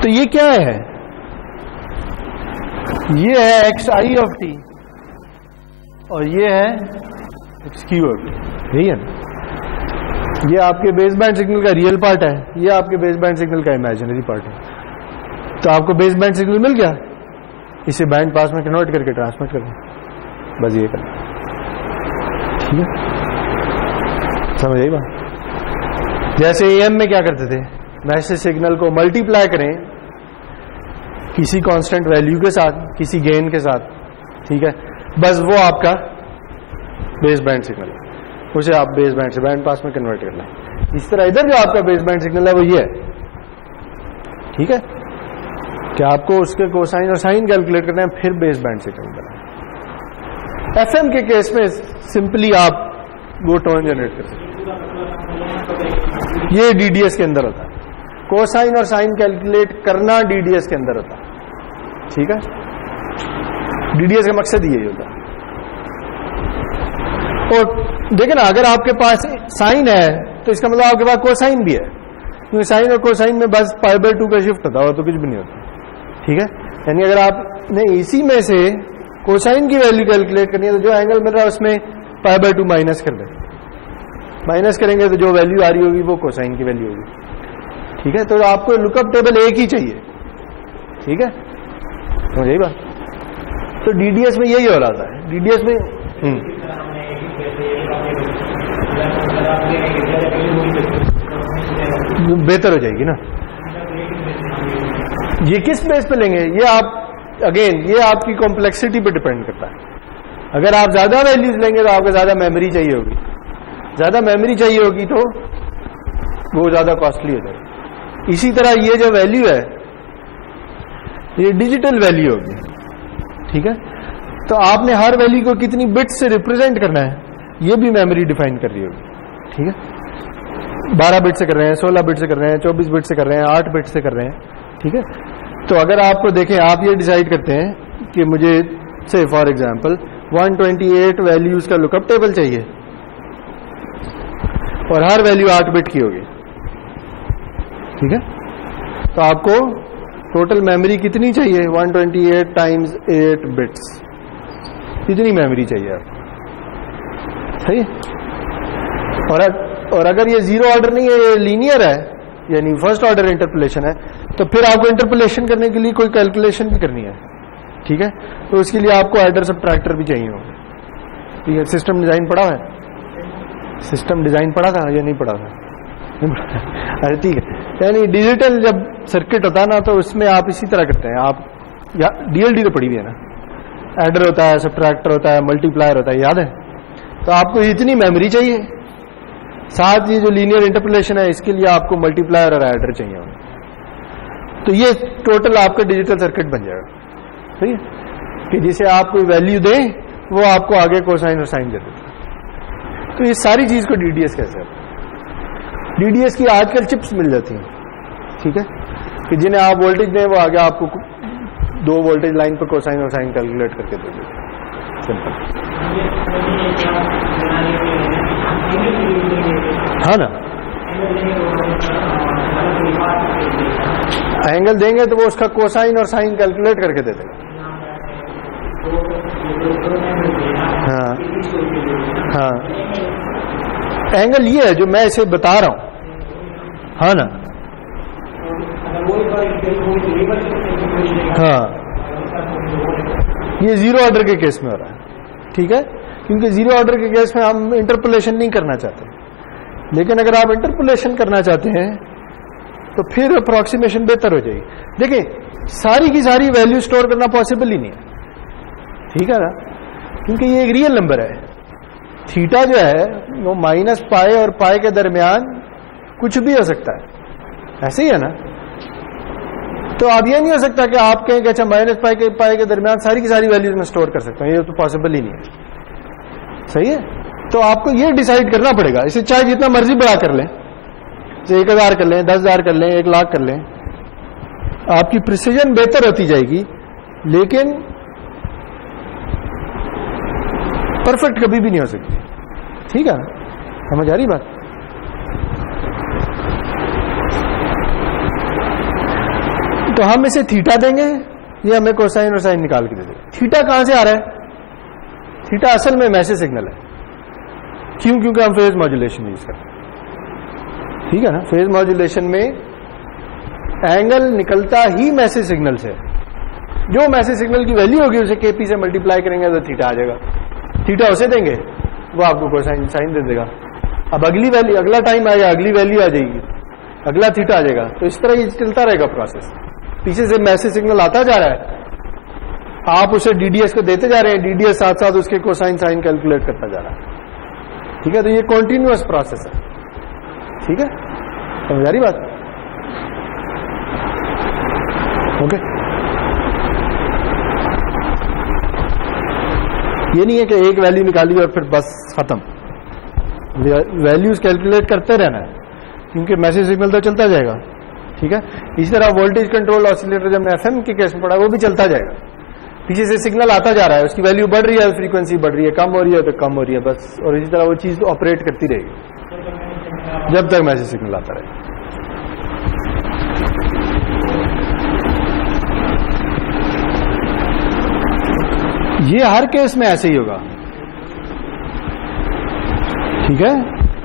तो ये क्या है, ये है एक्स आई ऑफ टी और ये है एक्स क्यू ऑफ टी। यही है ना, ये आपके बेस बैंड सिग्नल का रियल पार्ट है, ये आपके बेस बैंड सिग्नल का इमेजिनरी पार्ट है। तो आपको बेस बैंड सिग्नल मिल गया, इसे बैंड पास में कन्वर्ट करके ट्रांसमिट कर दें, बस ये करना। ठीक है, समझ आई बात? जैसे एएम में क्या करते थे, मैसेज सिग्नल को मल्टीप्लाई करें किसी कांस्टेंट वैल्यू के साथ, किसी गेन के साथ, ठीक है, बस वो आपका बेस बैंड सिग्नल है, उसे आप बेस बैंड से बैंड पास में कन्वर्ट कर लें। इस तरह इधर जो आपका बेस बैंड सिग्नल है वो ये है, ठीक है, कि आपको उसके कोसाइन और साइन कैलकुलेट करना है, फिर बेस बैंड सिग्नल करना है। एफएम के केस में सिंपली आप वो टोन जनरेट कर सकते हैं, ये डीडीएस के अंदर होता है, कोसाइन और साइन कैलकुलेट करना डीडीएस के अंदर होता है, ठीक है। डीडीएस का मकसद यही होता है। और देखिए ना, अगर आपके पास साइन है तो इसका मतलब आपके पास कोसाइन भी है, क्योंकि साइन और कोसाइन में बस π/2 का शिफ्ट होता है और तो कुछ भी नहीं होता, ठीक है। यानी अगर आपने इसी में से कोसाइन की वैल्यू कैलकुलेट करनी है तो जो एंगल मिल रहा है उसमें π/2 माइनस कर दें, माइनस करेंगे तो जो वैल्यू आ रही होगी वो कोसाइन की वैल्यू होगी, ठीक है। तो आपको लुकअप टेबल एक ही चाहिए, ठीक है, समझ यही बात। तो डीडीएस में यही हो रहा था, डीडीएस में बेहतर हो जाएगी ना। ये किस बेस पे लेंगे, ये आप अगेन ये आपकी कॉम्प्लेक्सिटी पे डिपेंड करता है। अगर आप ज्यादा वैल्यूज लेंगे तो आपको ज्यादा मेमोरी चाहिए होगी, ज्यादा मेमोरी चाहिए होगी तो वो ज्यादा कॉस्टली हो जाएगी। इसी तरह ये जो वैल्यू है ये डिजिटल वैल्यू होगी, ठीक है। तो आपने हर वैल्यू को कितनी बिट्स से रिप्रेजेंट करना है ये भी मेमोरी डिफाइन कर रही होगी, ठीक है। 12 बिट से कर रहे हैं, 16 बिट से कर रहे हैं, 24 बिट से कर रहे हैं, 8 बिट से कर रहे हैं, ठीक है। तो अगर आपको देखें, आप ये डिसाइड करते हैं कि मुझे से फॉर एग्जांपल 128 वैल्यूज का लुकअप टेबल चाहिए और हर वैल्यू 8 बिट की होगी, ठीक है। तो आपको टोटल मेमोरी कितनी चाहिए, 128 टाइम्स 8 बिट्स, कितनी मेमोरी चाहिए आपको, सही है। और अगर ये जीरो ऑर्डर नहीं है, ये लीनियर है, यानी फर्स्ट ऑर्डर इंटरपोलेशन है, तो फिर आपको इंटरपोलेशन करने के लिए कोई कैलकुलेशन भी करनी है, ठीक है। तो उसके लिए आपको एडर सबट्रैक्टर भी चाहिए होगा, ठीक है। सिस्टम डिजाइन पढ़ा है, सिस्टम डिजाइन पढ़ा था या नहीं पढ़ा था, अरे ठीक है। यानी डिजिटल जब सर्किट होता है ना तो उसमें आप इसी तरह करते हैं, आप डीएलडी तो पढ़ी हुई है ना, एडर होता है, सबट्रैक्टर होता है, मल्टीप्लायर होता है, याद है। तो आपको इतनी मेमोरी चाहिए, साथ ये जो लीनियर इंटरपोलेशन है इसके लिए आपको मल्टीप्लायर और एडर चाहिए होगा। तो ये टोटल आपका डिजिटल सर्किट बन जाएगा, सही है, कि जिसे आप कोई वैल्यू दें वो आपको आगे कोसाइन और साइन दे देता। तो ये सारी चीज को डीडीएस कैसे है। डीडीएस की आजकल चिप्स मिल जाती हैं, ठीक है, कि जिन्हें आप वोल्टेज दें वो आगे आपको 2 वोल्टेज लाइन पर कोसाइन और साइन कैलकुलेट करके दे देते। सिंपल, हाँ ना। एंगल देंगे तो वो उसका कोसाइन और साइन कैलकुलेट करके दे देगा। हाँ हाँ, एंगल ये है जो मैं इसे बता रहा हूं, हाँ ना। हाँ, ये जीरो ऑर्डर के केस में हो रहा है, ठीक है, क्योंकि जीरो ऑर्डर के केस में हम इंटरपोलेशन नहीं करना चाहते। लेकिन अगर आप इंटरपोलेशन करना चाहते हैं तो फिर अप्रोक्सीमेशन बेहतर हो जाएगी। देखिए, सारी की सारी वैल्यू स्टोर करना पॉसिबल ही नहीं है, ठीक है ना, क्योंकि ये एक रियल नंबर है। थीटा जो है वो -π और π के दरमियान कुछ भी हो सकता है, ऐसे ही है ना। तो अब ये नहीं हो सकता कि आप कहें कि अच्छा -π के दरमियान सारी की सारी वैल्यूज में स्टोर कर सकता हूं, ये तो पॉसिबल ही नहीं है, सही है। तो आपको ये डिसाइड करना पड़ेगा, इसे चाहे जितना मर्जी बड़ा कर लें, 1000 कर लें, 10,000 कर लें, 1 लाख कर लें, आपकी प्रिसीजन बेहतर होती जाएगी, लेकिन परफेक्ट कभी भी नहीं हो सकती, ठीक है, समझ आ रही बात। तो हम इसे थीटा देंगे, ये हमें कोसाइन और साइन निकाल के दे देगा। थीटा कहां से आ रहा है, थीटा असल में मैसेज सिग्नल है, क्यों, क्योंकि हम फेज मॉड्यूलेशन यूज करते हैं, ठीक है ना। फेज मॉड्यूलेशन में एंगल निकलता ही मैसेज सिग्नल से, जो मैसेज सिग्नल की वैल्यू होगी उसे केपी से मल्टीप्लाई करेंगे तो थीटा आ जाएगा। थीटा उसे देंगे, वो आपको कोसाइन साइन दे देगा। अब अगली वैल्यू, अगला टाइम आएगा, अगली वैल्यू आ जाएगी, अगला थीटा आ जाएगा। तो इस तरह ये चलता रहेगा प्रोसेस, पीछे से मैसेज सिग्नल आता जा रहा है, आप उसे डीडीएस को देते जा रहे हैं, डीडीएस साथ साथ उसके कोसाइन साइन कैलकुलेट करता जा रहा है। ठीक है, तो ये कॉन्टिन्यूअस प्रोसेस है। ठीक है, समझ आ रही बात? ओके, ये नहीं है कि एक वैल्यू निकाली और फिर बस खत्म। वैल्यूज कैलकुलेट करते रहना है, क्योंकि मैसेज सिग्नल तो चलता जाएगा। ठीक है, इसी तरह वोल्टेज कंट्रोल ऑसिलेटर जब एफएम के केस में पड़ा, वो भी चलता जाएगा। पीछे से सिग्नल आता जा रहा है, उसकी वैल्यू बढ़ रही है, फ्रीक्वेंसी बढ़ रही है, कम हो रही है तो कम हो रही है, बस। और इसी तरह वो चीज ऑपरेट करती रहेगी जब तक मैसेज सिग्नल आता रहे। ये हर केस में ऐसे ही होगा। ठीक है,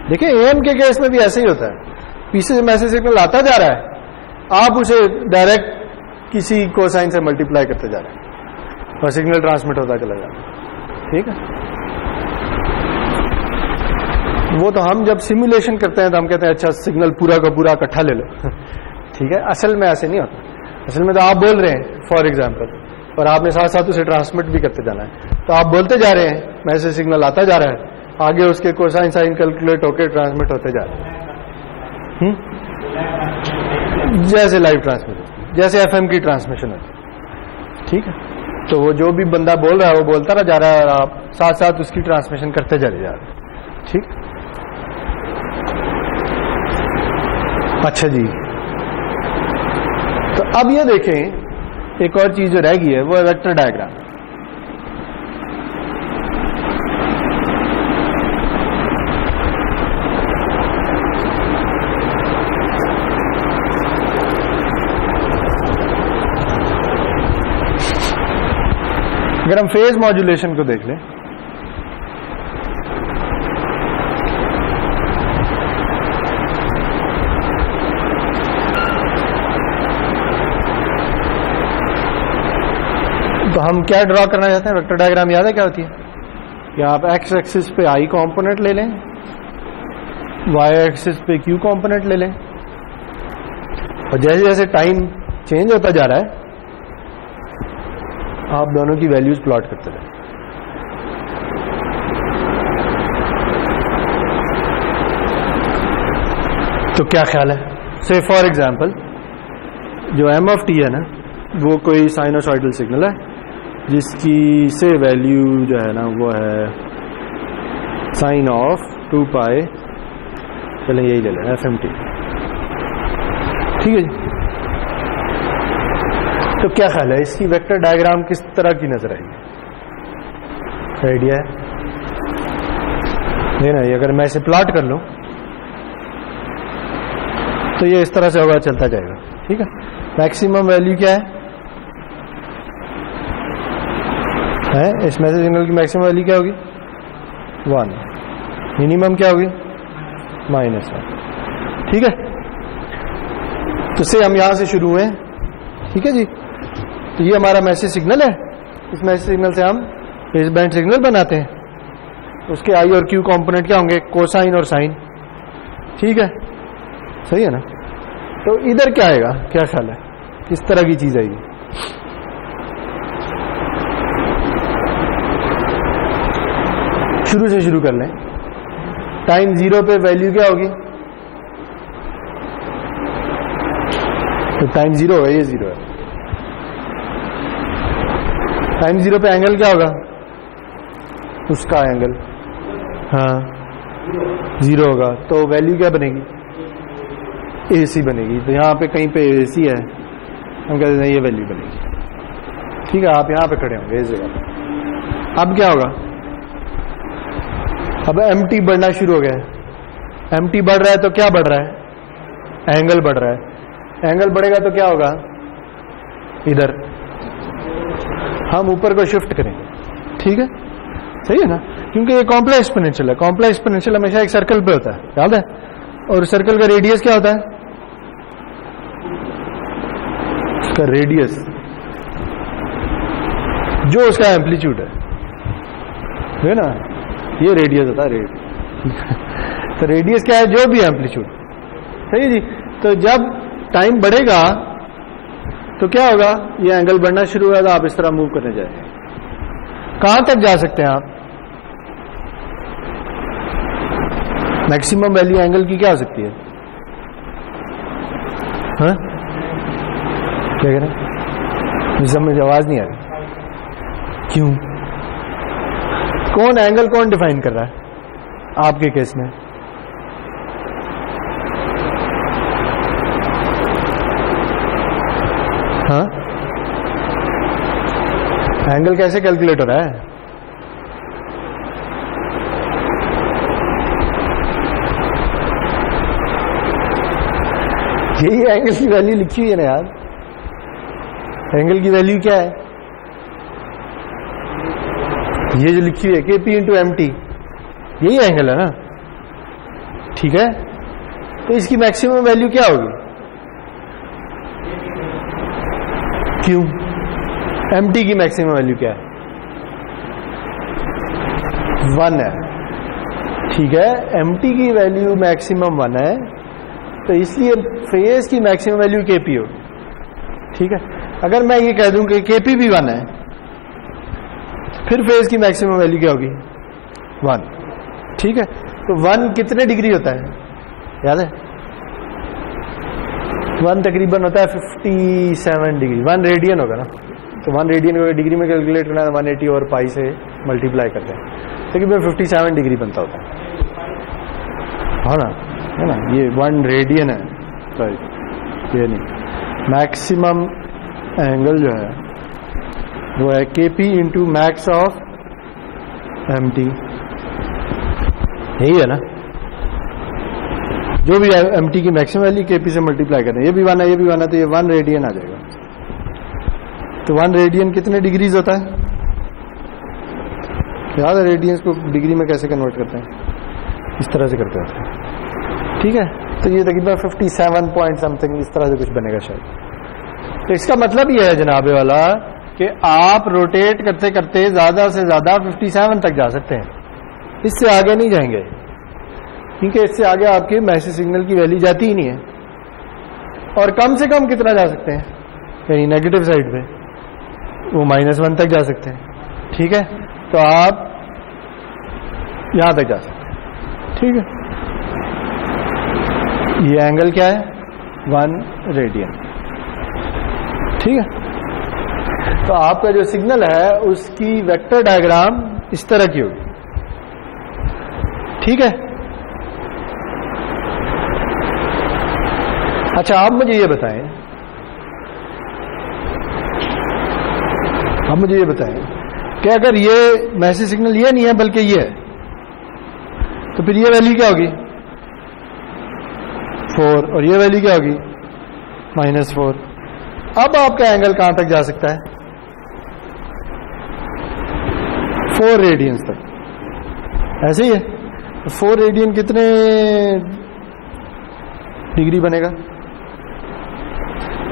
देखिए एएम के केस में भी ऐसे ही होता है। पीछे से मैसेज सिग्नल आता जा रहा है, आप उसे डायरेक्ट किसी कोसाइन से मल्टीप्लाई करते जा रहे हैं और सिग्नल ट्रांसमिट होता चला जा रहा है। ठीक है, वो तो हम जब सिमुलेशन करते हैं तो हम कहते हैं अच्छा सिग्नल पूरा का पूरा इकट्ठा ले लो। ठीक है, असल में ऐसे नहीं होता। असल में तो आप बोल रहे हैं फॉर एग्जाम्पल, और आपने साथ साथ उसे ट्रांसमिट भी करते जाना है। तो आप बोलते जा रहे हैं, मैसेज सिग्नल आता जा रहा है, आगे उसके कोसाइन साइन कैलकुलेट होकर ट्रांसमिट होते जा रहे हैं। जैसे लाइव ट्रांसमिशन, जैसे एफएम की ट्रांसमिशन होती। ठीक है, तो वो जो भी बंदा बोल रहा है वो बोलता जा रहा है और आप साथ साथ उसकी ट्रांसमिशन करते जा रहे हैं। ठीक, अच्छा जी, तो अब ये देखें एक और चीज जो रह गई है वो है वेक्टर डायग्राम। अगर हम फेज मॉड्यूलेशन को देख लें, तो हम क्या ड्रॉ करना चाहते हैं? वेक्टर डायग्राम याद है क्या होती है? या आप एक्स एक्सिस पे आई कॉम्पोनेंट ले लें, वाई एक्सिस पे क्यू कॉम्पोनेंट ले लें, और जैसे जैसे टाइम चेंज होता जा रहा है आप दोनों की वैल्यूज प्लॉट करते रहें। तो क्या ख्याल है? से फॉर एग्जाम्पल जो एम ऑफ टी है ना, वो कोई साइनोसॉइडल सिग्नल है जिसकी से वैल्यू जो है ना वो है साइन ऑफ 2 पाई, चलें यही ले लें एफ एम टी। ठीक है जी, तो क्या ख्याल है इसकी वेक्टर डायग्राम किस तरह की नजर आएगी? आइडिया है? नहीं ना, अगर मैं इसे प्लॉट कर लूं तो ये इस तरह से होगा, चलता जाएगा। ठीक है, मैक्सिमम वैल्यू क्या है इस मैसेज सिग्नल की? मैक्सिमम वैल्यू क्या होगी? 1। मिनिमम क्या होगी? -1। ठीक है, तो से हम यहां से शुरू हुए। ठीक है जी, तो ये हमारा मैसेज सिग्नल है। इस मैसेज सिग्नल से हम फेज बैंड सिग्नल बनाते हैं। उसके आई और क्यू कंपोनेंट क्या होंगे? कोसाइन और साइन। ठीक है, सही है ना? तो इधर क्या आएगा? क्या ख्याल है किस तरह की चीज आएगी? शुरू से शुरू कर लें। टाइम 0 पे वैल्यू क्या होगी? तो टाइम 0 है, ये 0 है। टाइम 0 पे एंगल क्या होगा? उसका एंगल हाँ 0 होगा, तो वैल्यू क्या बनेगी? AC बनेगी। तो यहाँ पे कहीं पे AC है, हम कहते हैं ये वैल्यू बनेगी। ठीक है, आप यहाँ पे खड़े होंगे इस जगह पे। अब क्या होगा? अब MT बढ़ना शुरू हो गया। MT बढ़ रहा है तो क्या बढ़ रहा है? एंगल बढ़ रहा है। एंगल बढ़ेगा तो क्या होगा? इधर हम ऊपर को शिफ्ट करेंगे। ठीक है, सही है ना? क्योंकि ये कॉम्प्लेक्स एक्सपोनेंशियल है। कॉम्प्लेक्स एक्सपोनेंशियल हमेशा एक सर्कल पे होता है, याद है? और सर्कल का रेडियस क्या होता है? उसका रेडियस जो उसका एम्पलीट्यूड है ना, ये रेडियस होता है। रेडियस तो रेडियस क्या है? जो भी एम्पलीट्यूड। सही जी। तो जब टाइम बढ़ेगा तो क्या होगा, ये एंगल बढ़ना शुरू होगा, तो आप इस तरह मूव करने जाएंगे। कहां तक जा सकते हैं आप? मैक्सिमम वैल्यू एंगल की क्या हो सकती है? हाँ? क्या कह रहे हैं? मुझे समझ आवाज नहीं आ रही। क्यों? कौन एंगल कौन डिफाइन कर रहा है आपके केस में? हाँ, एंगल कैसे कैलकुलेट हो रहा है? यही एंगल की वैल्यू लिखी हुई है ना यार। एंगल की वैल्यू क्या है? ये जो लिखी हुई है KP इंटू MT, यही एंगल है ना, ठीक है। तो इसकी मैक्सिमम वैल्यू क्या होगी? क्यों? MT की मैक्सिमम वैल्यू क्या है? 1 है, ठीक है। MT की वैल्यू मैक्सिमम 1 है, तो इसलिए फेज की मैक्सिमम वैल्यू KP होगी, ठीक है। अगर मैं ये कह दूं कि KP भी 1 है, फिर फेज की मैक्सिमम वैल्यू क्या होगी? 1, ठीक है। तो 1 कितने डिग्री होता है याद है? 1 तकरीबन होता है 57 डिग्री। 1 रेडियन होगा ना, तो 1 रेडियन को डिग्री में कैलकुलेट करना है, 180 और पाई से मल्टीप्लाई करते हैं, तकरीबन 57 डिग्री बनता होता है ना, है ना। ये 1 रेडियन है, राइट, ये नहीं। मैक्सिमम एंगल जो है वो है KP into max of MT, यही है ना। जो भी MT की मैक्सिमम वैल्यू KP से मल्टीप्लाई करें, ये भी 1 है, ये भी 1 है, तो ये 1 रेडियन आ जाएगा। तो 1 रेडियन कितने डिग्रीज होता है याद है? रेडियंस को डिग्री में कैसे कन्वर्ट करते हैं? इस तरह से करते हैं, ठीक है। तो ये तकरीबन 57 पॉइंट समथिंग इस तरह से कुछ बनेगा शायद। तो इसका मतलब ये है जनाबे वाला कि आप रोटेट करते करते ज्यादा से ज्यादा 57 तक जा सकते हैं, इससे आगे नहीं जाएंगे, क्योंकि इससे आगे आपके मैसेज सिग्नल की वैल्यू जाती ही नहीं है। और कम से कम कितना जा सकते हैं? यानी नेगेटिव साइड पे वो -1 तक जा सकते हैं, ठीक है। तो आप यहां तक जा सकते हैं, ठीक है। ये एंगल क्या है? 1 रेडियन, ठीक है। तो आपका जो सिग्नल है उसकी वेक्टर डायग्राम इस तरह की होगी, ठीक है। अच्छा, आप मुझे ये बताएं, कि अगर ये मैसेज सिग्नल ये नहीं है बल्कि ये है, तो फिर ये वैल्यू क्या होगी? 4, और ये वैल्यू क्या होगी? -4। अब आपका एंगल कहां तक जा सकता है? 4 रेडियंस तक, ऐसे ही है। 4 रेडियन कितने डिग्री बनेगा?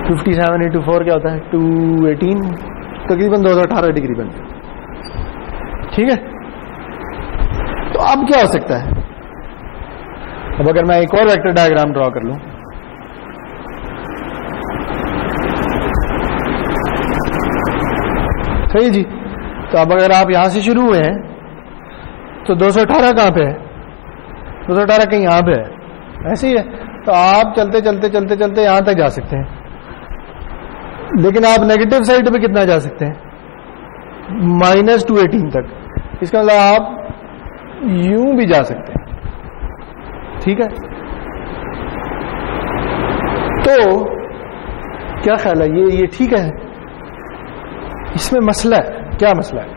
57 इंटू 4 क्या होता है? 218, तकरीबन 218 डिग्री बनता है, ठीक है। तो अब क्या हो सकता है? अब अगर मैं एक और वेक्टर डायग्राम ड्रॉ कर लूं, सही जी। तो अब अगर आप यहां से शुरू हुए हैं तो 218 कहां पे है? 218 कहीं यहां पे है, ऐसे ही है। तो आप चलते चलते चलते चलते यहां तक जा सकते हैं, लेकिन आप नेगेटिव साइड पे कितना जा सकते हैं? -218 तक। इसका मतलब आप यूं भी जा सकते हैं, ठीक है। तो क्या ख्याल है, ये ठीक है? इसमें मसला है, क्या मसला है?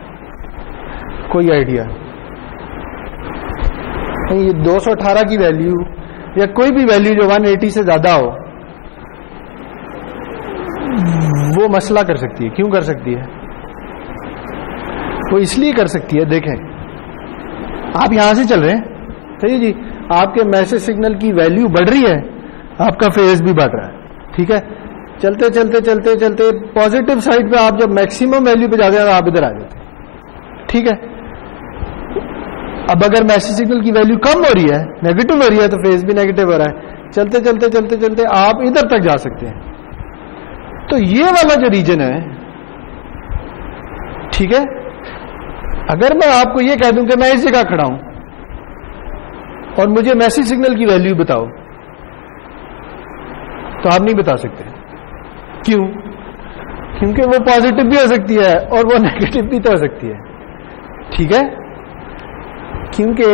कोई आइडिया नहीं। ये 218 की वैल्यू या कोई भी वैल्यू जो 180 से ज्यादा हो, वो मसला कर सकती है। क्यों कर सकती है? वो इसलिए कर सकती है, देखें, आप यहां से चल रहे हैं, सही जी, आपके मैसेज सिग्नल की वैल्यू बढ़ रही है, आपका फेज भी बढ़ रहा है, ठीक है। चलते चलते चलते चलते पॉजिटिव साइड पे आप जब मैक्सिमम वैल्यू पे जाते हैं तो आप इधर आ जाते हैं, ठीक है। अब अगर मैसेज सिग्नल की वैल्यू कम हो रही है, नेगेटिव हो रही है, तो फेज भी नेगेटिव हो रहा है। चलते चलते चलते चलते आप इधर तक जा सकते हैं, तो ये वाला जो रीजन है, ठीक है, अगर मैं आपको ये कह दूं कि मैं इस जगह खड़ा हूं और मुझे मैसेज सिग्नल की वैल्यू बताओ, तो आप नहीं बता सकते। क्यों? क्योंकि वो पॉजिटिव भी हो सकती है और वो नेगेटिव भी तो हो सकती है, ठीक है, क्योंकि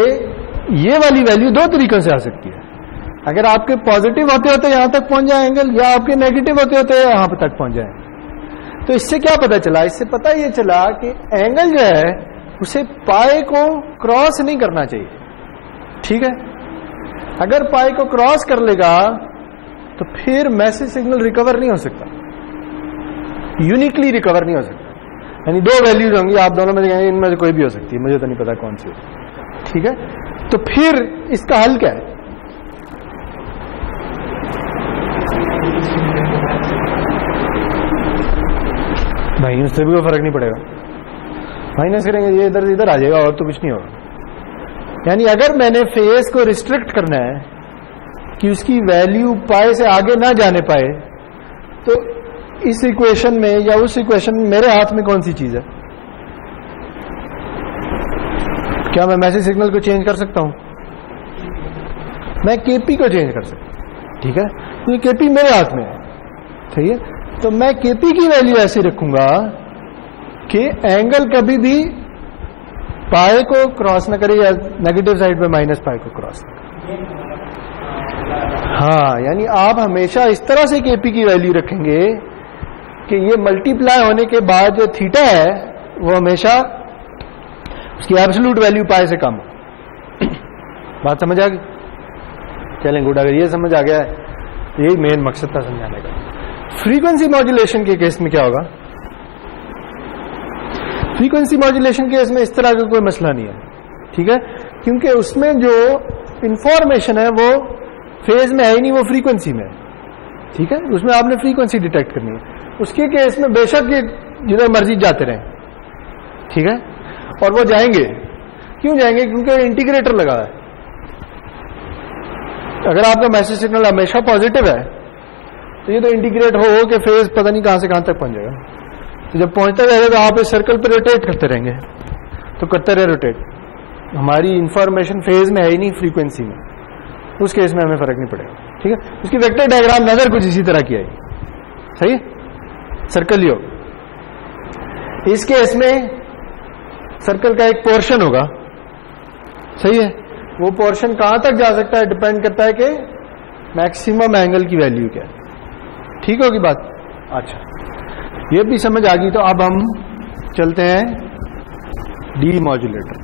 ये वाली वैल्यू दो तरीकों से आ सकती है। अगर आपके पॉजिटिव होते होते यहां तक पहुंच जाए एंगल, या आपके नेगेटिव होते होते यहां तक पहुंच जाए। तो इससे क्या पता चला? इससे पता ये चला कि एंगल जो है उसे पाई को क्रॉस नहीं करना चाहिए, ठीक है। अगर पाई को क्रॉस कर लेगा तो फिर मैसेज सिग्नल रिकवर नहीं हो सकता, यूनिकली रिकवर नहीं हो सकता। यानी दो वैल्यूज होंगी, आप दोनों में से इनमें से कोई भी हो सकती है, मुझे तो नहीं पता कौन सी है, ठीक है। तो फिर इसका हल क्या है? भाई उससे भी कोई फर्क नहीं पड़ेगा, माइनस करेंगे ये इधर इधर आ जाएगा और तो कुछ नहीं होगा। यानी अगर मैंने फेस को रिस्ट्रिक्ट करना है कि उसकी वैल्यू पाई से आगे ना जाने पाए, तो इस इक्वेशन में या उस इक्वेशन में मेरे हाथ में कौन सी चीज है? क्या मैं मैसेज सिग्नल को चेंज कर सकता हूं? मैं केपी को चेंज कर सकता हूं, ठीक है, तो केपी मेरे हाथ में है, सही है। तो मैं केपी की वैल्यू ऐसे रखूंगा कि एंगल कभी भी पाई को क्रॉस न करे, या नेगेटिव साइड पे माइनस पाई को क्रॉस न करे। हाँ, यानी आप हमेशा इस तरह से केपी की वैल्यू रखेंगे कि ये मल्टीप्लाई होने के बाद जो थीटा है वो हमेशा उसकी एब्सोल्यूट वैल्यू पाई से कम। बात समझ आ गई? चलें गुड, अगर ये समझ आ गया है तो यही मेन मकसद था समझाने का। फ्रीक्वेंसी मॉड्यूलेशन के केस में क्या होगा? फ्रीक्वेंसी मॉड्यूलेशन के केस में इस तरह का कोई मसला नहीं है, ठीक है, क्योंकि उसमें जो इंफॉर्मेशन है वो फेज में है ही नहीं, वो फ्रीक्वेंसी में है, ठीक है। उसमें आपने फ्रीक्वेंसी डिटेक्ट करनी है। उसके केस में बेशक ये जिधर मर्जी जाते रहे, ठीक है, और वो जाएंगे। क्यों जाएंगे? क्योंकि इंटीग्रेटर लगा है। अगर आपका मैसेज सिग्नल हमेशा पॉजिटिव है तो ये तो इंटीग्रेट हो के फेज पता नहीं कहां से कहां तक पहुंच जाएगा। तो जब पहुंचता रहेगा तो आप इस सर्कल पर रोटेट करते रहेंगे, तो करते रहे रोटेट। हमारी इंफॉर्मेशन फेज में है ही नहीं, फ्रीक्वेंसी में, उस केस में हमें फर्क नहीं पड़ेगा, ठीक है। उसकी वेक्टर डायग्राम नजर कुछ इसी तरह की है, सही है, सर्कल योग। इस केस में सर्कल का एक पोर्शन होगा, सही है। वो पोर्शन कहां तक जा सकता है डिपेंड करता है कि मैक्सिमम एंगल की वैल्यू क्या है, ठीक होगी बात? अच्छा, ये भी समझ आ गई। तो अब हम चलते हैं डी मॉड्यूलेटर।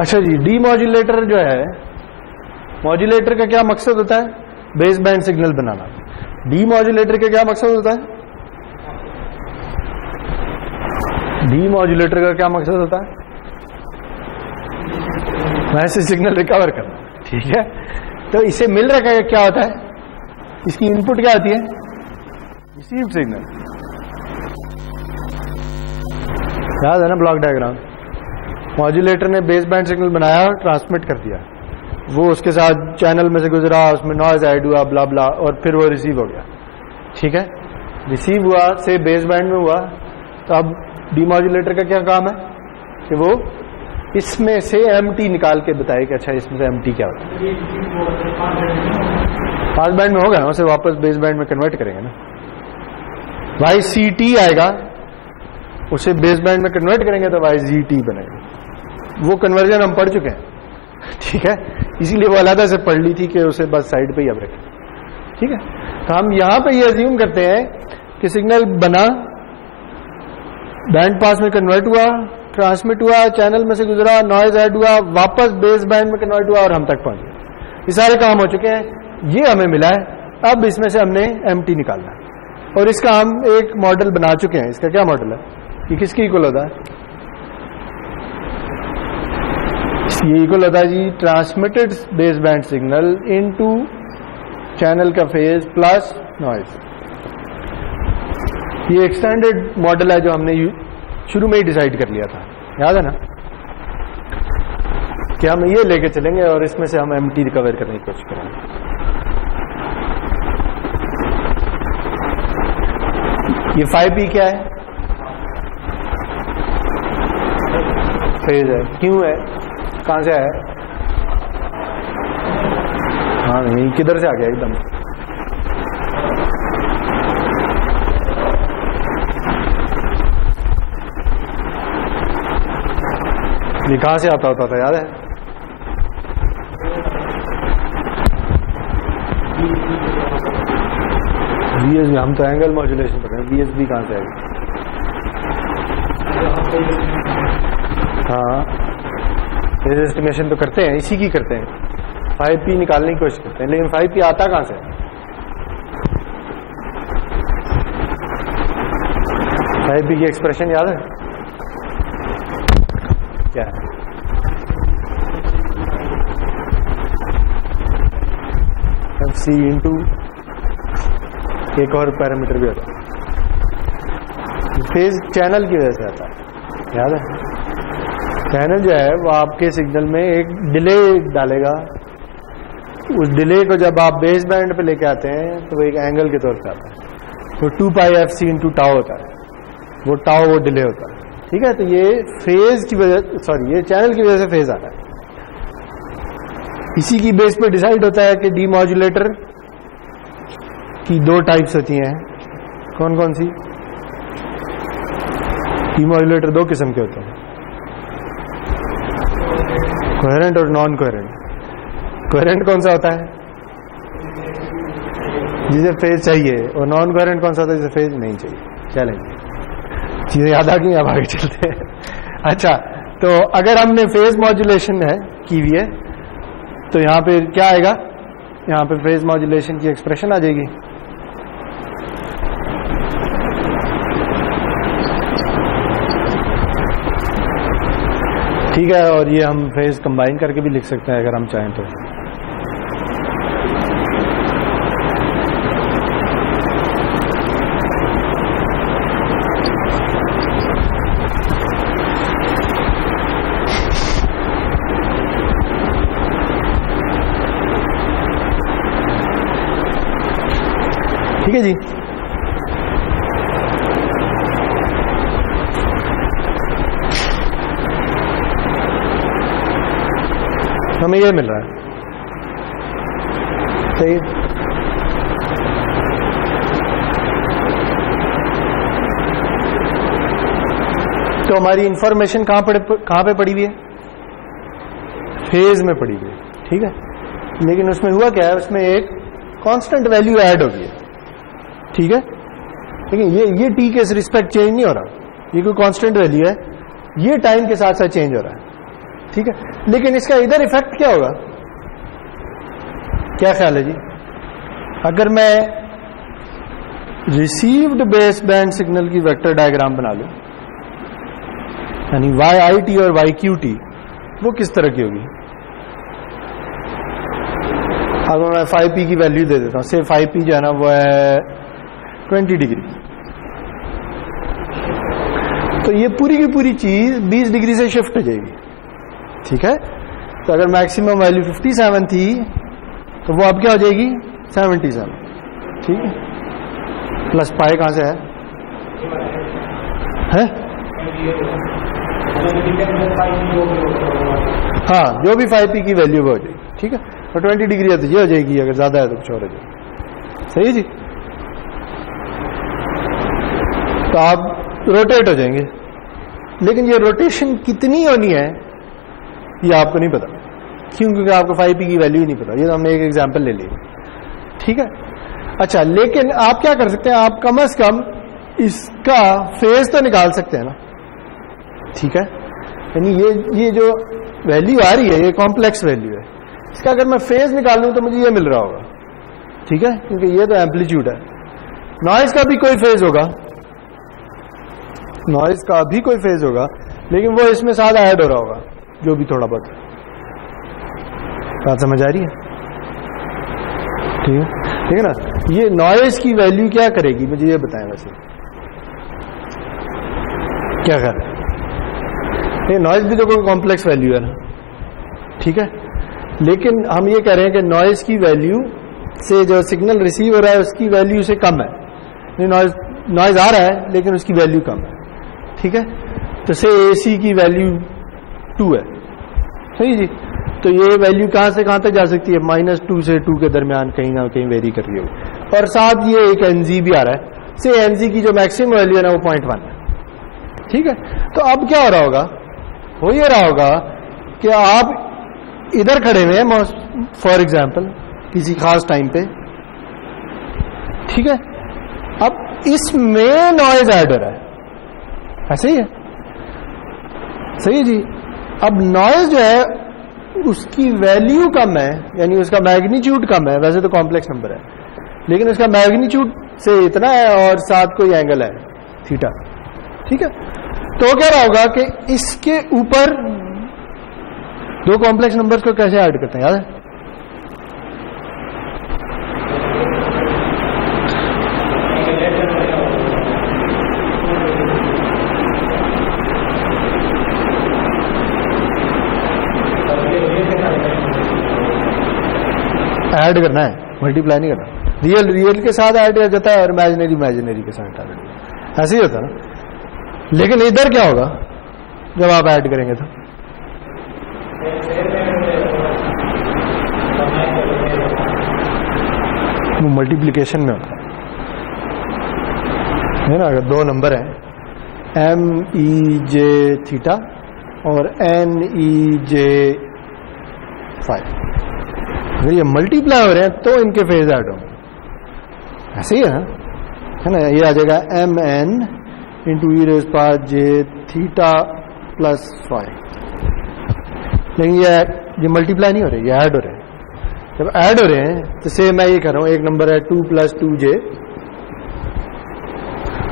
अच्छा जी, डी मॉड्यूलेटर जो है, मॉड्यूलेटर का क्या मकसद होता है? बेस बैंड सिग्नल बनाना। डी मॉड्यूलेटर का क्या मकसद होता है? डी मॉड्यूलेटर का क्या मकसद होता है? मैसेज सिग्नल रिकवर करना, ठीक है। तो इसे मिल रखा है, क्या होता है? इसकी इनपुट क्या होती है? Receive signal. याद है ना ब्लॉक डायग्राम? मॉड्यूलेटर ने बेस बैंड सिग्नल बनाया, ट्रांसमिट कर दिया, वो उसके साथ चैनल में से गुजरा, उसमें नॉइज ऐड हुआ, ब्ला ब्ला, और फिर वो रिसीव हो गया, ठीक है। रिसीव हुआ से बेस बैंड में हुआ, तो अब डीमॉड्यूलेटर का क्या काम है कि वो इसमें से एमटी निकाल के बताए कि अच्छा इसमें से एमटी क्या होता है। पास बैंड में होगा ना, उसे वापस बेस बैंड में कन्वर्ट करेंगे ना, वाई सी टी आएगा, उसे बेस बैंड में कन्वर्ट करेंगे तो वाई जी टी बनेगा। वो कन्वर्जन हम पढ़ चुके हैं, ठीक है, इसीलिए वो अलग से पढ़ ली थी कि उसे बस साइड पे ही अब रखें, ठीक है। तो हम यहां पे ये अज्यूम करते हैं कि सिग्नल बना, बैंड पास में कन्वर्ट हुआ, ट्रांसमिट हुआ, चैनल में से गुजरा, नॉइज ऐड हुआ, वापस बेस बैंड में कन्वर्ट हुआ और हम तक पहुंच गए। ये सारे काम हो चुके हैं, ये हमें मिला है। अब इसमें से हमने एमटी निकालना है और इसका हम एक मॉडल बना चुके हैं। इसका क्या मॉडल है? ये किसकी इक्वल होता है? ये इक्वल होता है जी transmitted base band signal into channel का फेज प्लस नॉइज। ये एक्सटेंडेड मॉडल है जो हमने शुरू में ही डिसाइड कर लिया था, याद है ना कि हम ये लेके चलेंगे और इसमें से हम एमटी रिकवर करने की कोशिश करेंगे। ये 5P क्या है? फेज है। क्यों है? कहां से है? हाँ नहीं, किधर से आ गया एकदम? ये कहां से आता होता था, याद है? VSB, हम तो एंगल मॉड्यूलेशन कर रहे हैं, VSB कहां से आएगी? हाँ, फेज एस्टिमेशन तो करते हैं, इसी की करते हैं, 5P निकालने की कोशिश करते हैं, लेकिन 5P आता कहां से? 5P की एक्सप्रेशन याद है क्या है? FC इंटू एक और पैरामीटर भी होता है, फेज चैनल की वजह से आता है, याद है? चैनल जो है वो आपके सिग्नल में एक डिले डालेगा, उस डिले को जब आप बेस बैंड पे लेके आते हैं तो वो एक एंगल के तौर पे आता है, तो 2πfc इंटू टाउ होता है, वो टाउ वो डिले होता है, ठीक है? तो ये फेज की वजह, सॉरी ये चैनल की वजह से फेज आता है। इसी की बेस पे डिसाइड होता है कि डीमॉड्यूलेटर की दो टाइप्स होती हैं, कौन कौन सी? डीमॉड्यूलेटर दो किस्म के होते हैं, कोहेरेंट और नॉन कोहेरेंट। कोहेरेंट कौन सा होता है? जिसे फेज चाहिए, और नॉन कोहेरेंट कौन सा होता है? जिसे फेज नहीं चाहिए। चलेंगे, चीजें याद आ गई, अब आगे चलते हैं। अच्छा, तो अगर हमने फेज मॉड्यूलेशन है की हुई है तो यहां पे क्या आएगा? यहां पे फेज मॉड्यूलेशन की एक्सप्रेशन आ जाएगी। ठीक है, और ये हम फेज कंबाइन करके भी लिख सकते हैं अगर हम चाहें तो। ठीक है जी, हमें ये मिल रहा है, सही। तो हमारी इंफॉर्मेशन कहां पे पड़ी हुई है? फेज में पड़ी हुई है, ठीक है? लेकिन उसमें हुआ क्या है? उसमें एक कांस्टेंट वैल्यू ऐड हो गई है, ठीक है? लेकिन ये टी के रिस्पेक्ट चेंज नहीं हो रहा, ये कोई कांस्टेंट वैल्यू है, ये टाइम के साथ साथ चेंज हो रहा है, ठीक है? लेकिन इसका इधर इफेक्ट क्या होगा? क्या ख्याल है जी? अगर मैं रिसीव्ड बेस बैंड सिग्नल की वेक्टर डायग्राम बना लूं, यानी YIT और YQT, वो किस तरह की होगी? अगर मैं 5P की वैल्यू दे देता हूं, से 5P जो है ना वो है 20 डिग्री, तो ये पूरी की पूरी चीज 20 डिग्री से शिफ्ट हो जाएगी, ठीक है? तो अगर मैक्सिमम वैल्यू 57 थी तो वो अब क्या हो जाएगी? 77, ठीक है? प्लस पाई कहां से है? हाँ, जो भी 5P की वैल्यू वो हो जाएगी, ठीक है? और 20 डिग्री है तो ये हो जाएगी, अगर ज्यादा है तो कुछ और हो जाएगी, सही है जी? तो आप रोटेट हो जाएंगे, लेकिन ये रोटेशन कितनी होनी है ये आपको नहीं पता, क्यों? क्योंकि आपको 5P की वैल्यू ही नहीं पता। ये तो हमने एक एग्जांपल ले लिया, ठीक है? अच्छा, लेकिन आप क्या कर सकते हैं? आप कम से कम इसका फेज तो निकाल सकते हैं ना, ठीक है? यानी ये जो वैल्यू आ रही है ये कॉम्प्लेक्स वैल्यू है, इसका अगर मैं फेज निकाल लूं तो मुझे ये मिल रहा होगा, ठीक है? क्योंकि ये तो एम्पलीट्यूड है। नॉइज का भी कोई फेज होगा, नॉइज का भी कोई फेज होगा, लेकिन वो इसमें साथ ऐड हो रहा होगा, जो भी थोड़ा बहुत, बात समझ आ रही है? ठीक है ना? ये नॉइज की वैल्यू क्या करेगी, मुझे ये बताएं वैसे क्या कर रहे हैं? ये नॉइज भी तो कोई कॉम्प्लेक्स वैल्यू है ना, ठीक है, लेकिन हम ये कह रहे हैं कि नॉइज की वैल्यू से जो सिग्नल रिसीव हो रहा है उसकी वैल्यू से कम है। नॉइज आ रहा है लेकिन उसकी वैल्यू कम है, ठीक है। तो से AC की वैल्यू 2 है, सही जी। तो ये वैल्यू कहां से कहां तक जा सकती है? -2 से 2 के दरमियान कहीं ना कहीं वेरी कर रही होगी। और साथ ये एक NG भी आ रहा है, से NG की जो मैक्सिमम वैल्यू है ना वो 0.1 है, ठीक है। तो अब क्या हो रहा होगा? हो ये रहा होगा कि आप इधर खड़े हुए हैं फॉर एग्जाम्पल किसी खास टाइम पे, ठीक है। अब इसमें नॉइज ऐड हो रहा है, ऐसे ही है, सही है जी। अब नॉइज जो है उसकी वैल्यू कम है, यानी उसका मैग्नीट्यूड कम है, वैसे तो कॉम्प्लेक्स नंबर है लेकिन उसका मैग्नीट्यूड से इतना है और साथ कोई एंगल है थीटा, ठीक है। तो क्या रहा होगा कि इसके ऊपर दो कॉम्प्लेक्स नंबर्स को कैसे ऐड करते हैं, याद है? ऐड करना है, मल्टीप्लाई नहीं करना। रियल के साथ ऐड किया जाता है और इमेजिनरी के साथ ऐड, ऐसे ही होता है ना। लेकिन इधर क्या होगा जब आप ऐड करेंगे तो? वो मल्टीप्लिकेशन में होता है ना। अगर दो नंबर हैं MEJ थीटा और NEJ 5, अगर ये मल्टीप्लाई हो रहे हैं तो इनके फेज ऐड होंगे, ऐसे ही है ना। ये आ जाएगा MN into e⁻j theta plus 5। लेकिन ये मल्टीप्लाई नहीं हो रहे, ये ऐड हो रहे हैं। जब ऐड हो रहे हैं तो से मैं ये कर रहा हूं, एक नंबर है 2 + 2j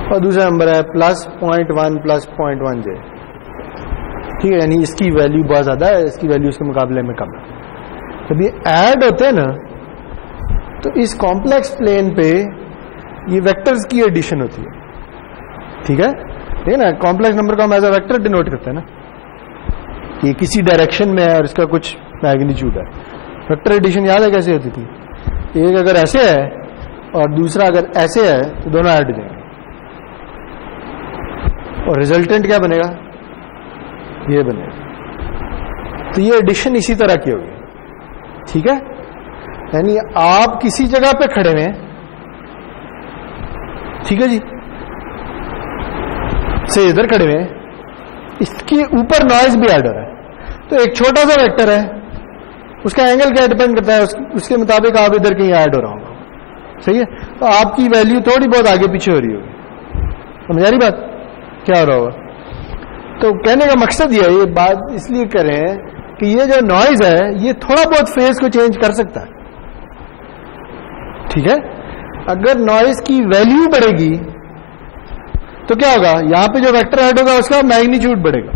और दूसरा नंबर है +0.1 + 0.1j, ठीक है। यानी इसकी वैल्यू बहुत ज्यादा है, इसकी वैल्यू इसके मुकाबले में कम है। जब ये ऐड होते हैं ना तो इस कॉम्प्लेक्स प्लेन पे ये वेक्टर्स की एडिशन होती है, ठीक है ना। कॉम्प्लेक्स नंबर को हम एज अ वेक्टर डिनोट करते हैं ना, कि किसी डायरेक्शन में है और इसका कुछ मैग्नीट्यूड है। वेक्टर एडिशन याद है कैसे होती थी? एक अगर ऐसे है और दूसरा अगर ऐसे है तो दोनों ऐड हो जाएंगे और रिजल्टेंट क्या बनेगा? ये बनेगा। तो ये एडिशन इसी तरह की होगी, ठीक है। यानी आप किसी जगह पे खड़े हुए हैं, ठीक है जी, से इधर खड़े हुए हैं, इसके ऊपर नॉइज भी ऐड हो रहा है। तो एक छोटा सा वेक्टर है, उसका एंगल क्या डिपेंड करता है, उसके मुताबिक आप इधर कहीं ऐड हो रहा होगा, सही है। तो आपकी वैल्यू थोड़ी बहुत आगे पीछे हो रही होगी, समझ आ रही बात? क्या हो रहा होगा? तो कहने का मकसद ये बात इसलिए करें कि ये जो नॉइज है ये थोड़ा बहुत फेज को चेंज कर सकता है, ठीक है। अगर नॉइज की वैल्यू बढ़ेगी तो क्या होगा? यहां पे जो वेक्टर ऐड होगा उसका मैग्नीट्यूड बढ़ेगा।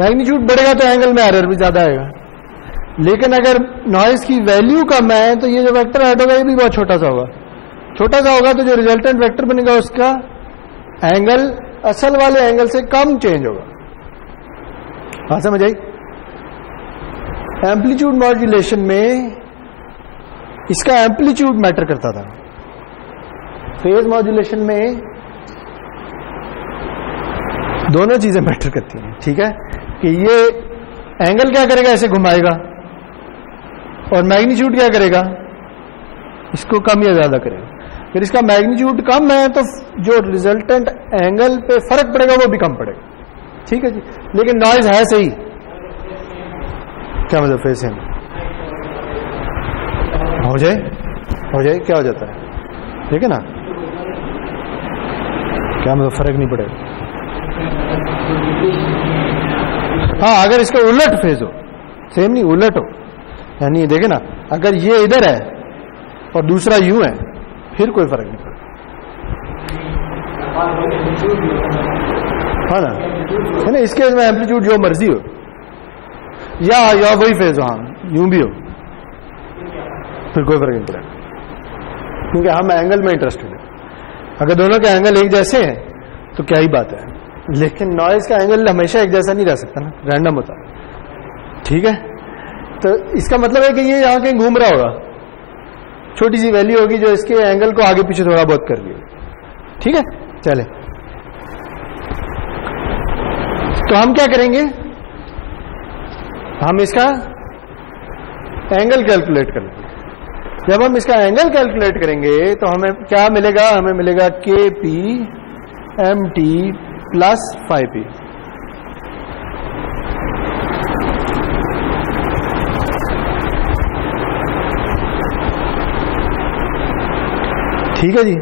मैग्नीट्यूड बढ़ेगा तो एंगल में एरर भी ज्यादा आएगा। लेकिन अगर नॉइज की वैल्यू कम है तो ये जो वेक्टर ऐड होगा ये भी बहुत छोटा सा होगा। छोटा सा होगा तो जो रिजल्टेंट वेक्टर बनेगा उसका एंगल असल वाले एंगल से कम चेंज होगा। हाँ, समझ आई? एम्पलीट्यूड मॉड्यूलेशन में इसका एम्पलीट्यूड मैटर करता था। फेज मॉड्यूलेशन में दोनों चीजें मैटर करती हैं, ठीक है। कि ये एंगल क्या करेगा, ऐसे घुमाएगा, और मैग्नीट्यूड क्या करेगा, इसको कम या ज्यादा करेगा। फिर इसका मैग्नीट्यूड कम है तो जो रिजल्टेंट एंगल पे फर्क पड़ेगा वो भी कम पड़ेगा, ठीक है जी। लेकिन नॉइज है सही, क्या मतलब फेज सेम हो जाए क्या हो जाता है, ठीक है ना। क्या मतलब फर्क नहीं पड़ेगा? हाँ, अगर इसका उलट फेज हो, सेम नहीं उलट हो, यानी देखे ना, अगर ये इधर है और दूसरा यूं है फिर कोई फर्क नहीं पड़ेगा, हाँ ना, है ना। इसके में एम्पलीट्यूड जो मर्जी हो, या वही फेज हो, हाँ यूं भी हो, फिर कोई फर्क नहीं पड़ेगा, क्योंकि हम एंगल में इंटरेस्टेड है। अगर दोनों के एंगल एक जैसे हैं तो क्या ही बात है, लेकिन नॉइज का एंगल हमेशा एक जैसा नहीं रह सकता ना, रैंडम होता है, ठीक है। तो इसका मतलब है कि ये यहां कहीं घूम रहा होगा, छोटी सी वैल्यू होगी जो इसके एंगल को आगे पीछे थोड़ा बहुत कर रही है, ठीक है। चले, तो हम क्या करेंगे, हम इसका एंगल कैलकुलेट कर लेंगे। जब हम इसका एंगल कैलकुलेट करेंगे तो हमें क्या मिलेगा, हमें मिलेगा KPMT प्लस 5P। ठीक है जी।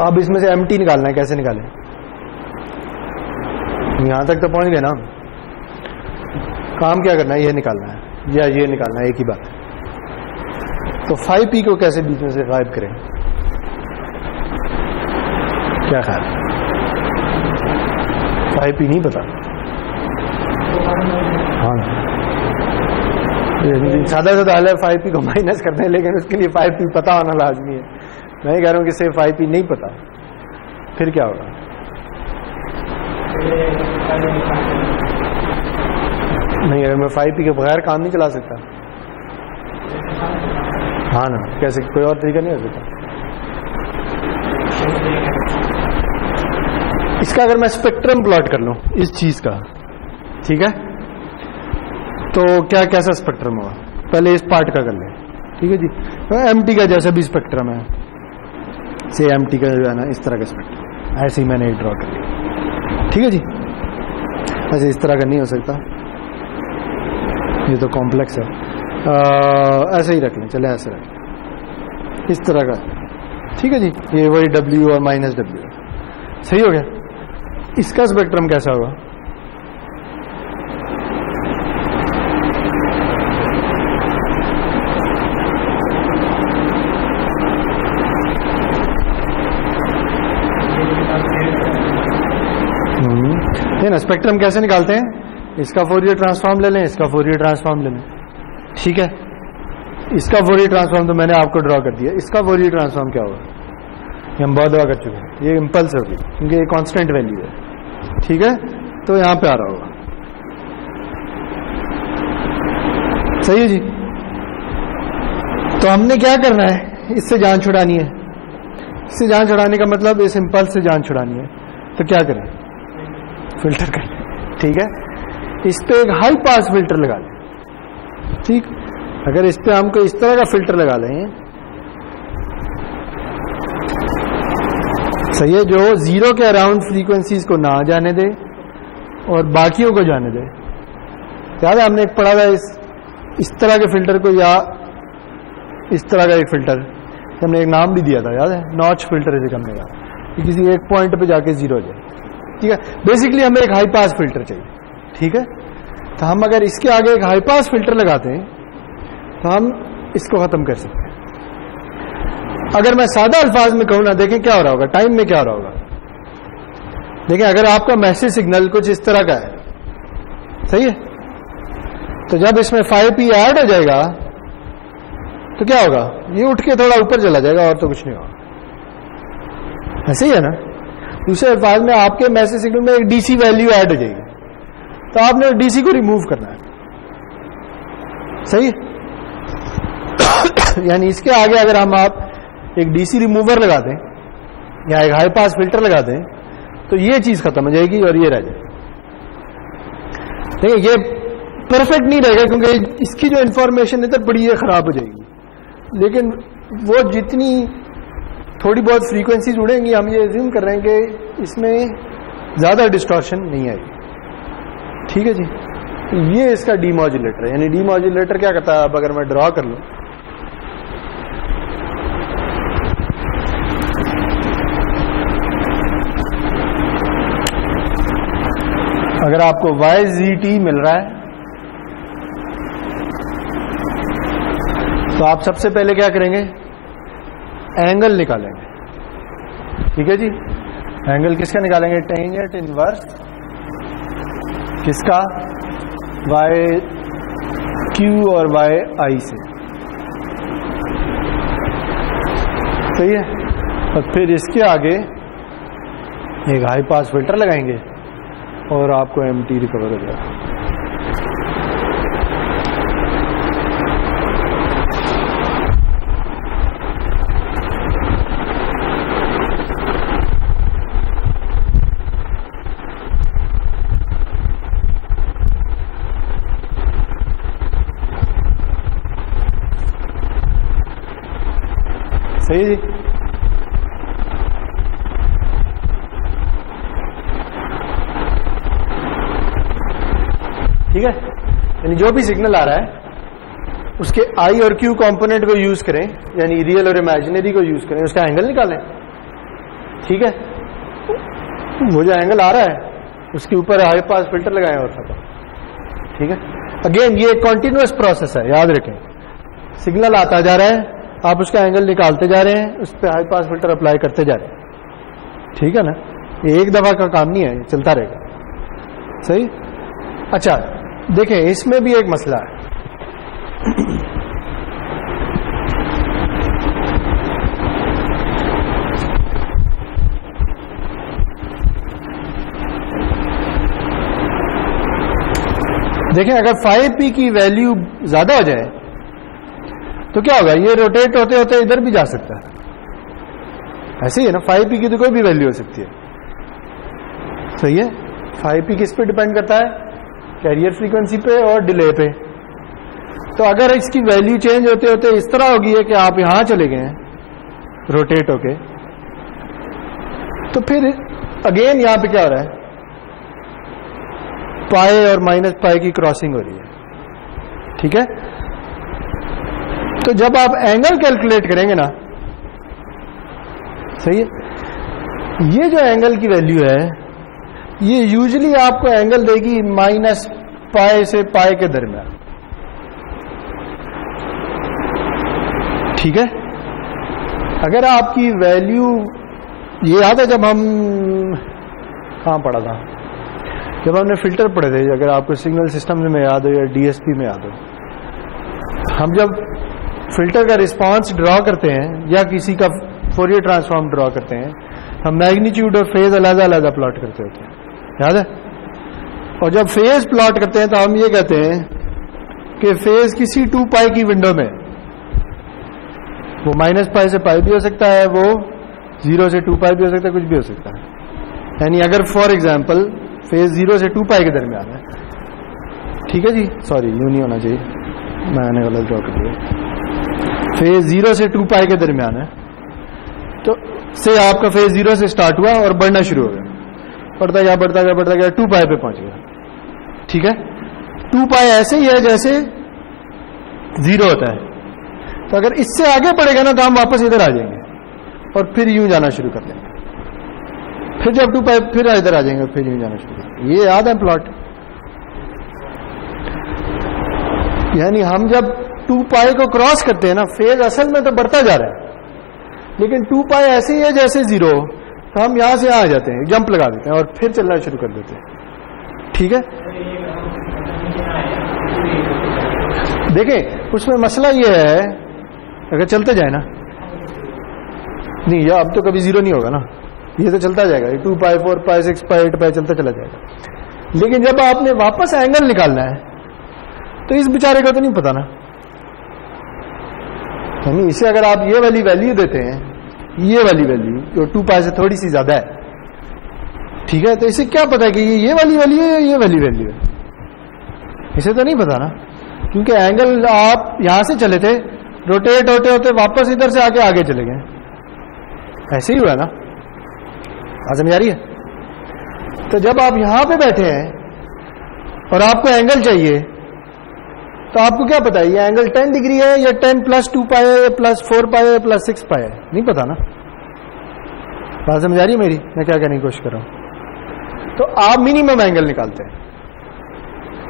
अब इसमें से MT निकालना है, कैसे निकालें, यहां तक तो पहुंच गए ना। काम क्या करना है, ये निकालना है या ये निकालना है, एक ही बात है। तो 5P को कैसे बीच में से गायब करें, क्या ख्याल है? 5P नहीं पता, हाँ सादा सादा हाल है 5P को माइनस करते हैं, लेकिन उसके लिए 5P पता होना लाजमी है। मैं कह रहा हूं कि सिर्फ 5P नहीं पता, फिर क्या होगा? नहीं, अगर मैं 5P के बगैर काम नहीं चला सकता, हाँ ना, कैसे, कोई और तरीका नहीं हो सकता इसका? अगर मैं स्पेक्ट्रम प्लॉट कर लूं इस चीज का, ठीक है, तो क्या कैसा स्पेक्ट्रम होगा, पहले इस पार्ट का कर लें, ठीक है जी। तो MT का जैसा भी स्पेक्ट्रम है, से MT का जो है ना इस तरह का स्पेक्ट्रम, ऐसे ही मैंने एक ड्रॉ कर लिया, ठीक है जी। ऐसे इस तरह का नहीं हो सकता, ये तो कॉम्प्लेक्स है, ऐसे ही रख लें, चले ऐसे रख लें, इस तरह का, ठीक है जी। ये वही W और माइनस W, सही हो गया। इसका स्पेक्ट्रम कैसा होगा, ये ना स्पेक्ट्रम कैसे निकालते हैं, इसका फोरियर ट्रांसफॉर्म ले लें, इसका फोरियर ट्रांसफॉर्म ले लें, ठीक है। इसका फोरियर ट्रांसफॉर्म तो मैंने आपको ड्रॉ कर दिया, इसका फोरियर ट्रांसफॉर्म क्या होगा, ये हम बहुत दफा कर चुके हैं, ये इंपल्स होगी क्योंकि ये कांस्टेंट वैल्यू है, ठीक है। तो यहां पे आ रहा होगा, सही है जी। तो हमने क्या करना है, इससे जान छुड़ानी है। इससे जान छुड़ाने का मतलब इस इंपल्स से जान छुड़ानी है, तो क्या करें, फिल्टर करें, ठीक है। इस पे एक हाई पास फिल्टर लगा लें, ठीक। अगर इस पे हमको इस तरह का फिल्टर लगा लें, सही है, जो जीरो के अराउंड फ्रीक्वेंसीज को ना जाने दे और बाकियों को जाने दे। याद है हमने एक पढ़ा था इस तरह के फिल्टर को, या इस तरह का एक फिल्टर हमने एक नाम भी दिया था, याद है, नॉच फिल्टर इसे हमने कहा, कि किसी एक पॉइंट पे जाके जीरो हो जाए, ठीक है। बेसिकली हमें एक हाई पास फिल्टर चाहिए, ठीक है। तो हम अगर इसके आगे एक हाई पास फिल्टर लगाते हैं तो हम इसको खत्म कर सकते हैं। अगर मैं सादा अल्फाज में कहूं ना, देखें क्या हो रहा होगा, टाइम में क्या हो रहा होगा। देखें, अगर आपका मैसेज सिग्नल कुछ इस तरह का है, सही है, तो जब इसमें 5P ऐड हो जाएगा तो क्या होगा, ये उठ के थोड़ा ऊपर चला जाएगा और तो कुछ नहीं होगा, ऐसे ही है ना। दूसरे अल्फाज में आपके मैसेज सिग्नल में एक DC वैल्यू ऐड हो जाएगी, तो आपने DC को रिमूव करना है, सही है। यानी इसके आगे अगर हम आप एक DC रिमूवर लगा दें या एक हाई पास फिल्टर लगा दें तो ये चीज खत्म हो जाएगी और ये रह जाएगी। देखिए, ये परफेक्ट नहीं रहेगा क्योंकि इसकी जो इंफॉर्मेशन है तो बड़ी ये खराब हो जाएगी, लेकिन वो जितनी थोड़ी बहुत फ्रीक्वेंसीज उड़ेंगी, हम ये अज्यूम कर रहे हैं कि इसमें ज्यादा डिस्टॉर्शन नहीं आएगी, ठीक है जी। ये इसका डीमॉड्यूलेटर है, यानी डीमॉड्यूलेटर क्या करता है, अब अगर मैं ड्रॉ कर लूं, अगर आपको YZT मिल रहा है तो आप सबसे पहले क्या करेंगे, एंगल निकालेंगे, ठीक है जी। एंगल किसका निकालेंगे, टेंजेंट इनवर्स किसका, वाई क्यू और वाई आई से, सही है। और फिर इसके आगे एक हाई पास फिल्टर लगाएंगे और आपको एमटी रिकवर हो जाएगा। सही जी। ठीक है, यानी जो भी सिग्नल आ रहा है उसके आई और क्यू कंपोनेंट को यूज करें, यानी रियल और इमेजिनरी को यूज करें, उसका एंगल निकालें। ठीक है, वो जो एंगल आ रहा है उसके ऊपर हाई पास फिल्टर लगाएं और खत्म। ठीक है, अगेन ये कॉन्टिन्यूअस प्रोसेस है, याद रखें। सिग्नल आता जा रहा है, आप उसका एंगल निकालते जा रहे हैं, उस पर हाई पास फिल्टर अप्लाई करते जा रहे हैं। ठीक है ना, ये एक दफा का काम नहीं है, चलता रहेगा। सही। अच्छा देखें, इसमें भी एक मसला है। देखें, अगर 5p की वैल्यू ज्यादा हो जाए तो क्या होगा, ये रोटेट होते होते इधर भी जा सकता है। ऐसे ही है ना, 5p की तो कोई भी वैल्यू हो सकती है। सही है। 5p किस पे डिपेंड करता है, कैरियर फ्रीक्वेंसी पे और डिले पे। तो अगर इसकी वैल्यू चेंज होते होते इस तरह होगी है कि आप यहां चले गए हैं रोटेट होके, तो फिर अगेन यहां पे क्या हो रहा है, पाई और माइनस पाई की क्रॉसिंग हो रही है। ठीक है, तो जब आप एंगल कैलकुलेट करेंगे ना, सही है, ये जो एंगल की वैल्यू है ये यूजुअली आपको एंगल देगी माइनस पाई से पाई के दरमियान। ठीक है, अगर आपकी वैल्यू, ये याद है जब हम कहां पढ़ा था, जब हमने फिल्टर पढ़े थे, अगर आपको सिग्नल सिस्टम में याद हो या डीएसपी में याद हो, हम जब फिल्टर का रिस्पांस ड्रॉ करते हैं या किसी का फोरियर ट्रांसफॉर्म ड्रॉ करते हैं, हम मैग्नीट्यूड और फेज अलग अलग प्लॉट करते होते हैं, याद है। और जब फेज प्लॉट करते हैं तो हम ये कहते हैं कि फेज किसी 2 पाई की विंडो में, वो माइनस पाई से पाई भी हो सकता है, वो 0 से 2 पाई भी हो सकता है, कुछ भी हो सकता है। यानी अगर फॉर एग्जाम्पल फेज 0 से 2 पाई के दरमियान है, ठीक है जी, सॉरी यूं नहीं होना चाहिए, मैंने गलत ड्रॉ कर दिया। फेज 0 से 2 पाई के दरमियान है, तो से आपका फेज 0 से स्टार्ट हुआ और बढ़ना शुरू हो गया, बढ़ता गया बढ़ता गया बढ़ता गया, 2 पाई पे पहुंच गया। ठीक है, 2 पाई ऐसे ही है जैसे 0 होता है। तो अगर इससे आगे बढ़ेगा ना तो हम वापस इधर आ जाएंगे और फिर यूं जाना शुरू कर देंगे, फिर जब 2 पाई फिर इधर आ जाएंगे, फिर यूं जाना शुरू कर देंगे। ये याद है प्लॉट। यानी हम जब 2 पाई को क्रॉस करते हैं ना, फेज असल में तो बढ़ता जा रहा है, लेकिन 2 पाई ऐसे ही है जैसे 0, तो हम यहां से आ जाते हैं, जंप लगा देते हैं और फिर चलना शुरू कर देते हैं। ठीक है, देखें उसमें मसला ये है, अगर चलते जाए ना, नहीं ये अब तो कभी 0 नहीं होगा ना, ये तो चलता जाएगा, 2 पाई 4 पाई 6 पाई 8 पाई चलता चला जाएगा। लेकिन जब आपने वापस एंगल निकालना है तो इस बेचारे को तो नहीं पता ना, यानी इसे अगर आप ये वाली वैल्यू देते हैं, ये वाली वैल्यू जो 2 पाई से थोड़ी सी ज्यादा है, ठीक है, तो इसे क्या पता है कि ये वाली वैल्यू है या ये वाली वैल्यू है, इसे तो नहीं पता ना, क्योंकि एंगल आप यहां से चले थे, रोटेट होते होते वापस इधर से आके आगे चले गए, ऐसे ही हुआ ना, बात समझ आ रही है। तो जब आप यहां पे बैठे हैं और आपको एंगल चाहिए, तो आपको क्या पता है ये एंगल 10 डिग्री है या 10 प्लस 2 पाई है, प्लस 4 पाई है, प्लस 6 पाई है, नहीं पता ना, बात समझ आ रही है मेरी, मैं क्या कहने की कोशिश कर रहा हूं। तो आप मिनिमम एंगल निकालते हैं,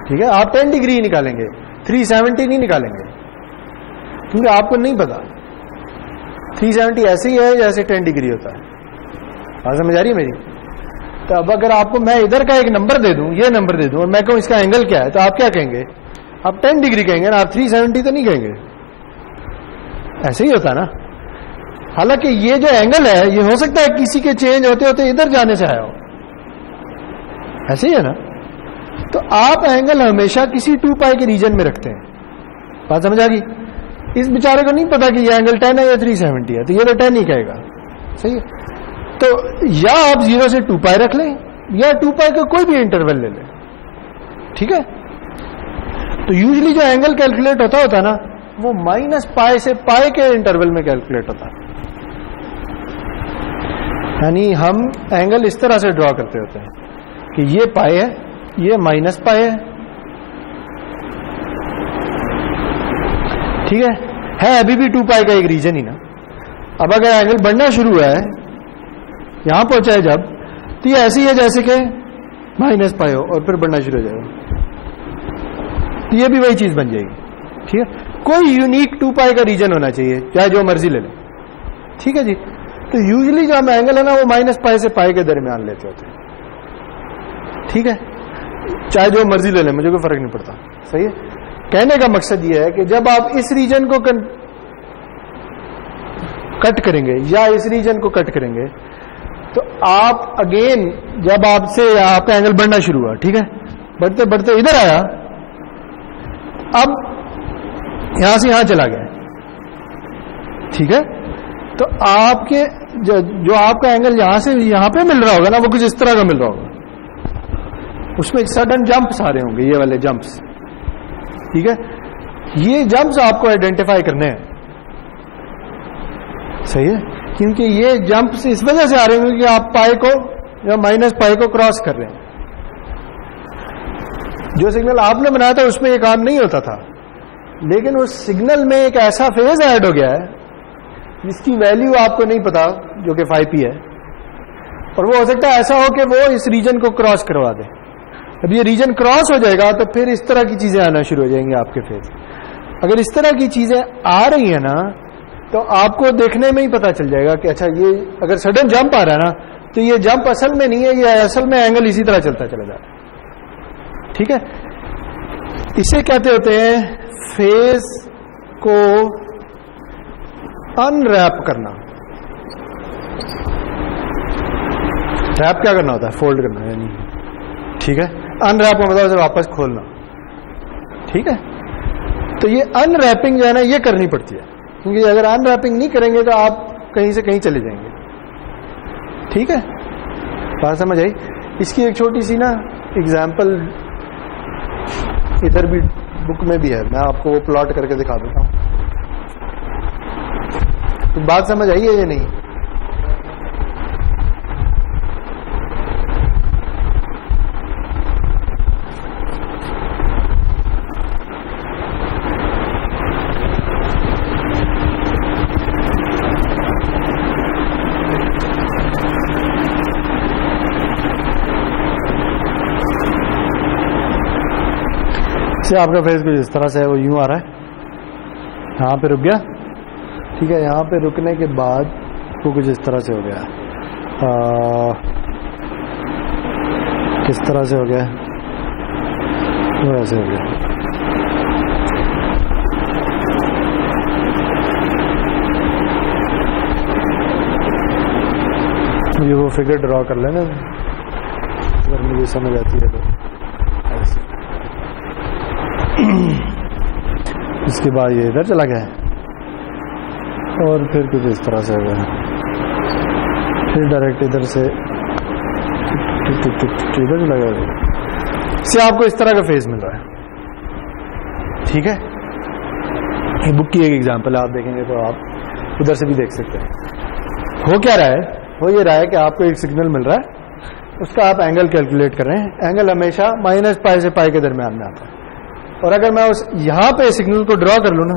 ठीक है, आप 10 डिग्री निकालेंगे, 370 नहीं निकालेंगे, क्योंकि आपको नहीं पता 370 ऐसे ही है जैसे 10 डिग्री होता है, बात समझ आ रही है मेरी। तो अब अगर आपको मैं इधर का एक नंबर दे दूं, ये नंबर दे दूं, और मैं कहूं इसका एंगल क्या है, तो आप क्या कहेंगे? आप 10 डिग्री कहेंगे ना, आप 370 तो नहीं कहेंगे। ऐसे ही होता है ना। हालांकि ये जो एंगल है ये हो सकता है किसी के चेंज होते होते इधर जाने से आया हो, ऐसे ही है ना। तो आप एंगल हमेशा किसी 2 पाई के रीजन में रखते हैं। बात समझ आ गई? इस बेचारे को नहीं पता कि ये एंगल 10 है या 370 है, तो ये तो 10 ही कहेगा, सही है। तो या आप 0 से 2 पाई रख लें, या 2 पाई का कोई भी इंटरवल ले लें, ठीक है। तो यूजुअली जो एंगल कैलकुलेट होता है ना, वो -π से π के इंटरवल में कैलकुलेट होता है। यानी हम एंगल इस तरह से ड्रॉ करते होते हैं कि ये π है, ये -π है, ठीक है अभी भी 2 पाई का एक रीजन ही ना। अब अगर एंगल बढ़ना शुरू हुआ है, यहां पहुंचा है जब, तो ये ऐसी है जैसे कि -π हो और फिर बढ़ना शुरू हो जाएगा, तो ये भी वही चीज बन जाएगी, ठीक है। कोई यूनिक 2 पाई का रीजन होना चाहिए, चाहे जो मर्जी ले लें, ठीक है जी। तो यूजुअली जो हम एंगल है ना, वो -π से π के दरमियान लेते होते हैं, ठीक है। चाहे जो मर्जी ले लें, मुझे कोई फर्क नहीं पड़ता, सही है। कहने का मकसद ये है कि जब आप इस रीजन को कट करेंगे या इस रीजन को कट करेंगे, तो आप अगेन जब आपसे आपका एंगल बढ़ना शुरू हुआ, ठीक है, बढ़ते बढ़ते इधर आया, अब यहां से यहां चला गया, ठीक है। तो आपके जो आपका एंगल यहां से यहां पे मिल रहा होगा ना, वो कुछ इस तरह का मिल रहा होगा। उसमें सडन जंप्स आ रहे होंगे, ये वाले जंप्स, ठीक है। ये जंप्स आपको आइडेंटिफाई करने हैं, सही है, क्योंकि ये जंप्स इस वजह से आ रहे होंगे कि आप पाई को या -π को क्रॉस कर रहे हैं। जो सिग्नल आपने बनाया था उसमें ये काम नहीं होता था, लेकिन उस सिग्नल में एक ऐसा फेज ऐड हो गया है जिसकी वैल्यू आपको नहीं पता, जो कि 5p है, और वो हो सकता है ऐसा हो कि वो इस रीजन को क्रॉस करवा दे। अब ये रीजन क्रॉस हो जाएगा तो फिर इस तरह की चीजें आना शुरू हो जाएंगी आपके फेज। अगर इस तरह की चीजें आ रही है ना, तो आपको देखने में ही पता चल जाएगा कि अच्छा, ये अगर सडन जंप आ रहा है ना, तो ये जंप असल में नहीं है, ये असल में एंगल इसी तरह चलता चला जा रहा है, ठीक है। इसे कहते होते हैं फेज को अनरैप करना। रैप क्या करना होता है? फोल्ड करना, यानी, ठीक है। अनरैप का मतलब वापस खोलना, ठीक है। तो ये अनरैपिंग जो है ना, ये करनी पड़ती है, क्योंकि अगर अनरैपिंग नहीं करेंगे तो आप कहीं से कहीं चले जाएंगे, ठीक है। बात समझ आई? इसकी एक छोटी सी ना एग्जाम्पल इधर भी बुक में भी है, मैं आपको वो प्लॉट करके दिखा देता हूं। तो बात समझ आई है या नहीं? से आपका फेस कुछ इस तरह से है, वो यूं आ रहा है, यहां पे रुक गया, ठीक है। यहां पे रुकने के बाद वो कुछ इस तरह से हो गया, किस तरह से हो गया, वो ऐसे हो गया, ये वो फिगर ड्रॉ कर लेना अगर मुझे समझ आती है तो। इसके बाद ये इधर चला गया और फिर कुछ इस तरह से हो गया, फिर डायरेक्ट इधर से इधर चला गया। इससे आपको इस तरह का फेस मिल रहा है, ठीक है। ये बुक की एक एग्जांपल है, आप देखेंगे तो आप उधर से भी देख सकते हैं। हो क्या रहा है? हो ये रहा है कि आपको एक सिग्नल मिल रहा है, उसका आप एंगल कैलकुलेट कर रहे हैं। एंगल हमेशा -π से π के दरमियान में आता है, और अगर मैं उस यहां पे सिग्नल को ड्रॉ कर लूं ना,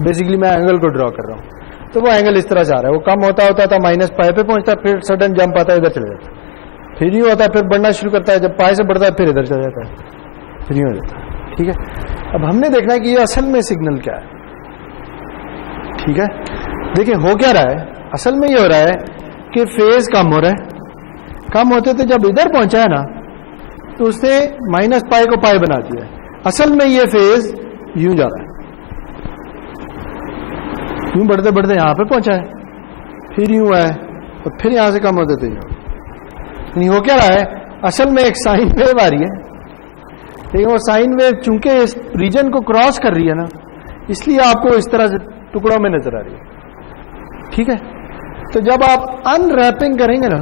बेसिकली मैं एंगल को ड्रॉ कर रहा हूं, तो वो एंगल इस तरह से आ रहा है। वो कम होता होता था -π पे पहुंचता, फिर सडन जंप आता है, इधर चले जाता है, फिर यूं होता है, फिर बढ़ना शुरू करता है, जब π से बढ़ता है फिर इधर चला जाता है, फिर यूं हो जाता है, ठीक है। अब हमने देखना है कि ये असल में सिग्नल क्या है, ठीक है। देखिए हो क्या रहा है, असल में ये हो रहा है कि फेज कम हो रहा है, कम होते थे, जब इधर पहुंचा है ना तो उसने माइनस पाई को पाई बना दिया है। असल में ये फेज यूं जा रहा है, यूं बढ़ते बढ़ते यहां पे पहुंचा है, फिर यूं है और फिर यहां से कम होते थे यूं। नहीं हो क्या रहा है, असल में एक साइन वेव आ रही है, लेकिन वो साइन वेव चूंकि इस रीजन को क्रॉस कर रही है ना, इसलिए आपको इस तरह से टुकड़ों में नजर आ रही है। ठीक है, तो जब आप अनरैपिंग करेंगे ना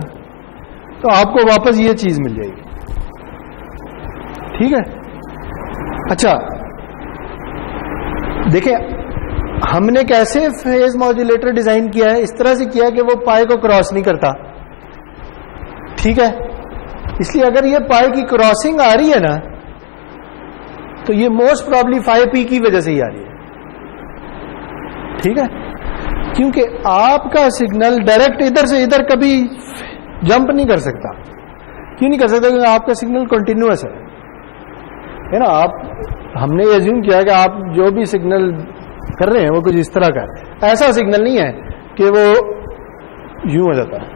तो आपको वापस ये चीज मिल जाएगी। ठीक है, अच्छा देखिए हमने कैसे फेज मॉड्यूलेटर डिजाइन किया है, इस तरह से किया कि वो पाई को क्रॉस नहीं करता। ठीक है, इसलिए अगर ये पाई की क्रॉसिंग आ रही है ना तो ये मोस्ट प्रॉब्ली 5p की वजह से ही आ रही है। ठीक है, क्योंकि आपका सिग्नल डायरेक्ट इधर से इधर कभी जंप नहीं कर सकता। क्यों नहीं कर सकता? क्योंकि आपका सिग्नल कंटिन्यूअस है ना। आप हमने ये अज्यूम किया कि आप जो भी सिग्नल कर रहे हैं वो कुछ इस तरह का है, ऐसा सिग्नल नहीं है कि वो यूं हो जाता है।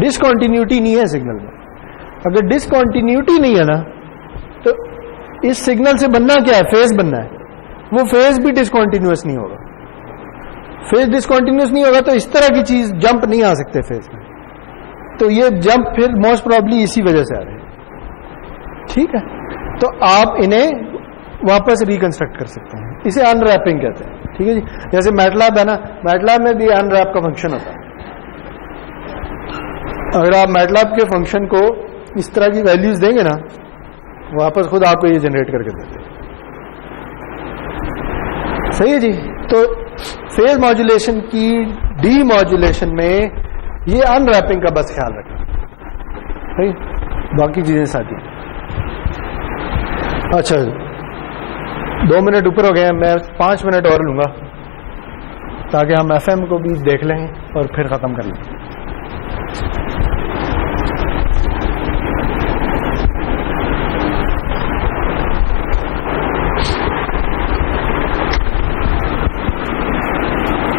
डिसकंटिन्यूटी नहीं है सिग्नल में। अगर डिसकंटिन्यूटी नहीं है ना तो इस सिग्नल से बनना क्या है, फेज बनना है। वो फेज भी डिसकंटिन्यूअस नहीं होगा। फेज डिसकंटिन्यूअस नहीं होगा तो इस तरह की चीज जंप नहीं आ सकते फेज में। तो ये जंप फिर मोस्ट प्रॉब्ली इसी वजह से आ रहे हैं। ठीक है, तो आप इन्हें वापस रिकंस्ट्रक्ट कर सकते हैं, इसे अनरैपिंग कहते हैं। ठीक है जी, जैसे मैटलैब है ना, मैटलैब में भी अनरैप का फंक्शन होता है। अगर आप मैटलैब के फंक्शन को इस तरह की वैल्यूज देंगे ना, वापस खुद आपको ये जनरेट करके देते हैं। सही है जी। तो फेज मॉड्यूलेशन की डी मॉड्यूलेशन में ये अनरैपिंग का बस ख्याल रखना, सही, बाकी चीजें साथी। अच्छा 2 मिनट ऊपर हो गए हैं, मैं 5 मिनट और लूंगा ताकि हम एफएम को भी देख लें और फिर खत्म कर लें।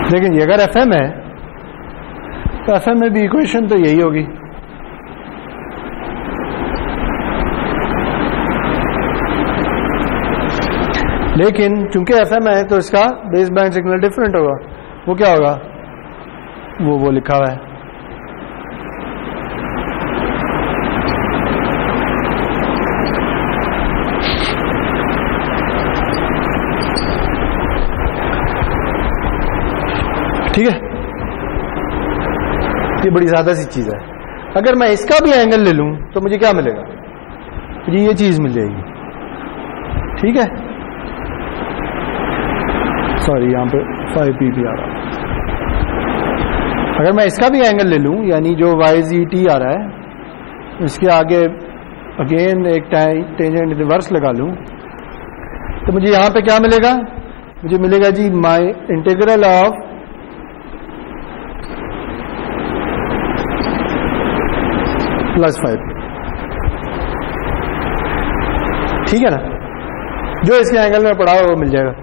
लेकिन अगर एफएम है तो एफएम में भी इक्वेशन तो यही होगी। लेकिन चूंकि एफएम है तो इसका बेस बैंड सिग्नल डिफरेंट होगा। वो क्या होगा, वो लिखा हुआ है। ठीक है, ये बड़ी ज्यादा सी चीज है। अगर मैं इसका भी एंगल ले लूं तो मुझे क्या मिलेगा, मुझे ये चीज मिल जाएगी। ठीक है, सॉरी यहां पे 5p भी आ रहा है। अगर मैं इसका भी एंगल ले लूं, यानी जो yzt आ रहा है इसके आगे अगेन एक टेंजेंट रिवर्स लगा लूं तो मुझे यहां पे क्या मिलेगा, मुझे मिलेगा जी माई इंटीग्रल ऑफ +5। ठीक है ना, जो इसके एंगल में पड़ा हो वो मिल जाएगा।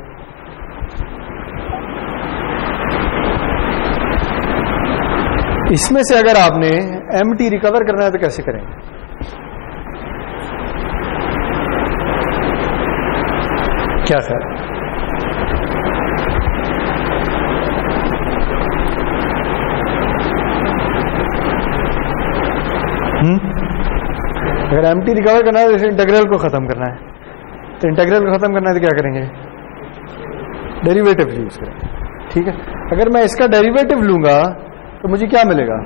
इसमें से अगर आपने एमटी रिकवर करना है तो कैसे करेंगे, क्या सर? अगर एमटी रिकवर करना है तो इसे इंटीग्रल को खत्म करना है। तो इंटीग्रल को खत्म करना है तो क्या करेंगे, डेरिवेटिव यूज करेंगे। ठीक है, अगर मैं इसका डेरिवेटिव लूंगा तो मुझे क्या मिलेगा,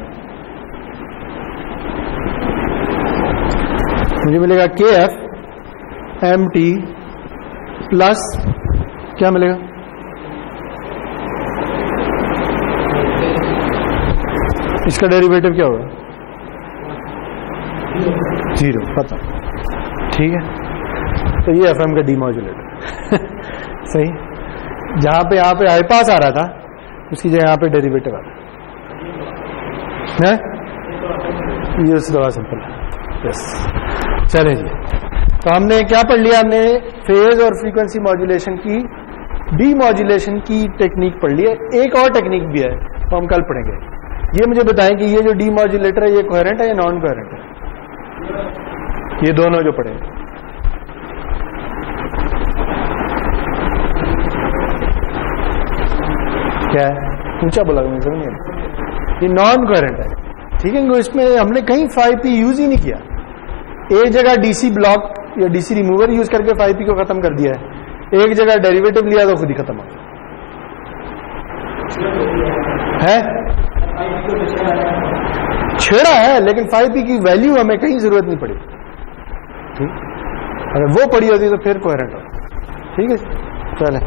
मुझे मिलेगा KF MT प्लस क्या मिलेगा, इसका डेरिवेटिव क्या होगा, 0, खत्म। ठीक है, तो ये एफएम का डीमॉड्यूलेटर सही। जहां पे यहाँ पे हाई पास आ रहा था उसकी जगह यहाँ पे डेरिवेटिव आ रहा है। ये उस दवा सिंपल है। यस, चले जी। तो हमने क्या पढ़ लिया, हमने फेज और फ्रीक्वेंसी मॉड्यूलेशन की डीमॉड्यूलेशन की टेक्निक पढ़ ली है। एक और टेक्निक भी है वो हम कल पढ़ेंगे, ये मुझे बताएं कि ये जो डीमॉड्यूलेटर है ये कोहेरेंट है या नॉन कोहेरेंट है? ये दोनों जो पढ़े क्या है? ऊंचा बोला मुझे समझ नहीं आया। ये नॉन कोहेरेंट है, ठीक है। इसमें हमने कहीं 5P यूज ही नहीं किया। एक जगह डीसी ब्लॉक या डीसी रिमूवर यूज करके 5P को खत्म कर दिया है, एक जगह डेरिवेटिव लिया तो खुद ही खत्म हो है। छेड़ा है लेकिन 5P की वैल्यू हमें कहीं जरूरत नहीं पड़ी, ठीक। अगर वो पड़ी होती तो फिर कोहेरेंट हो, ठीक है। चले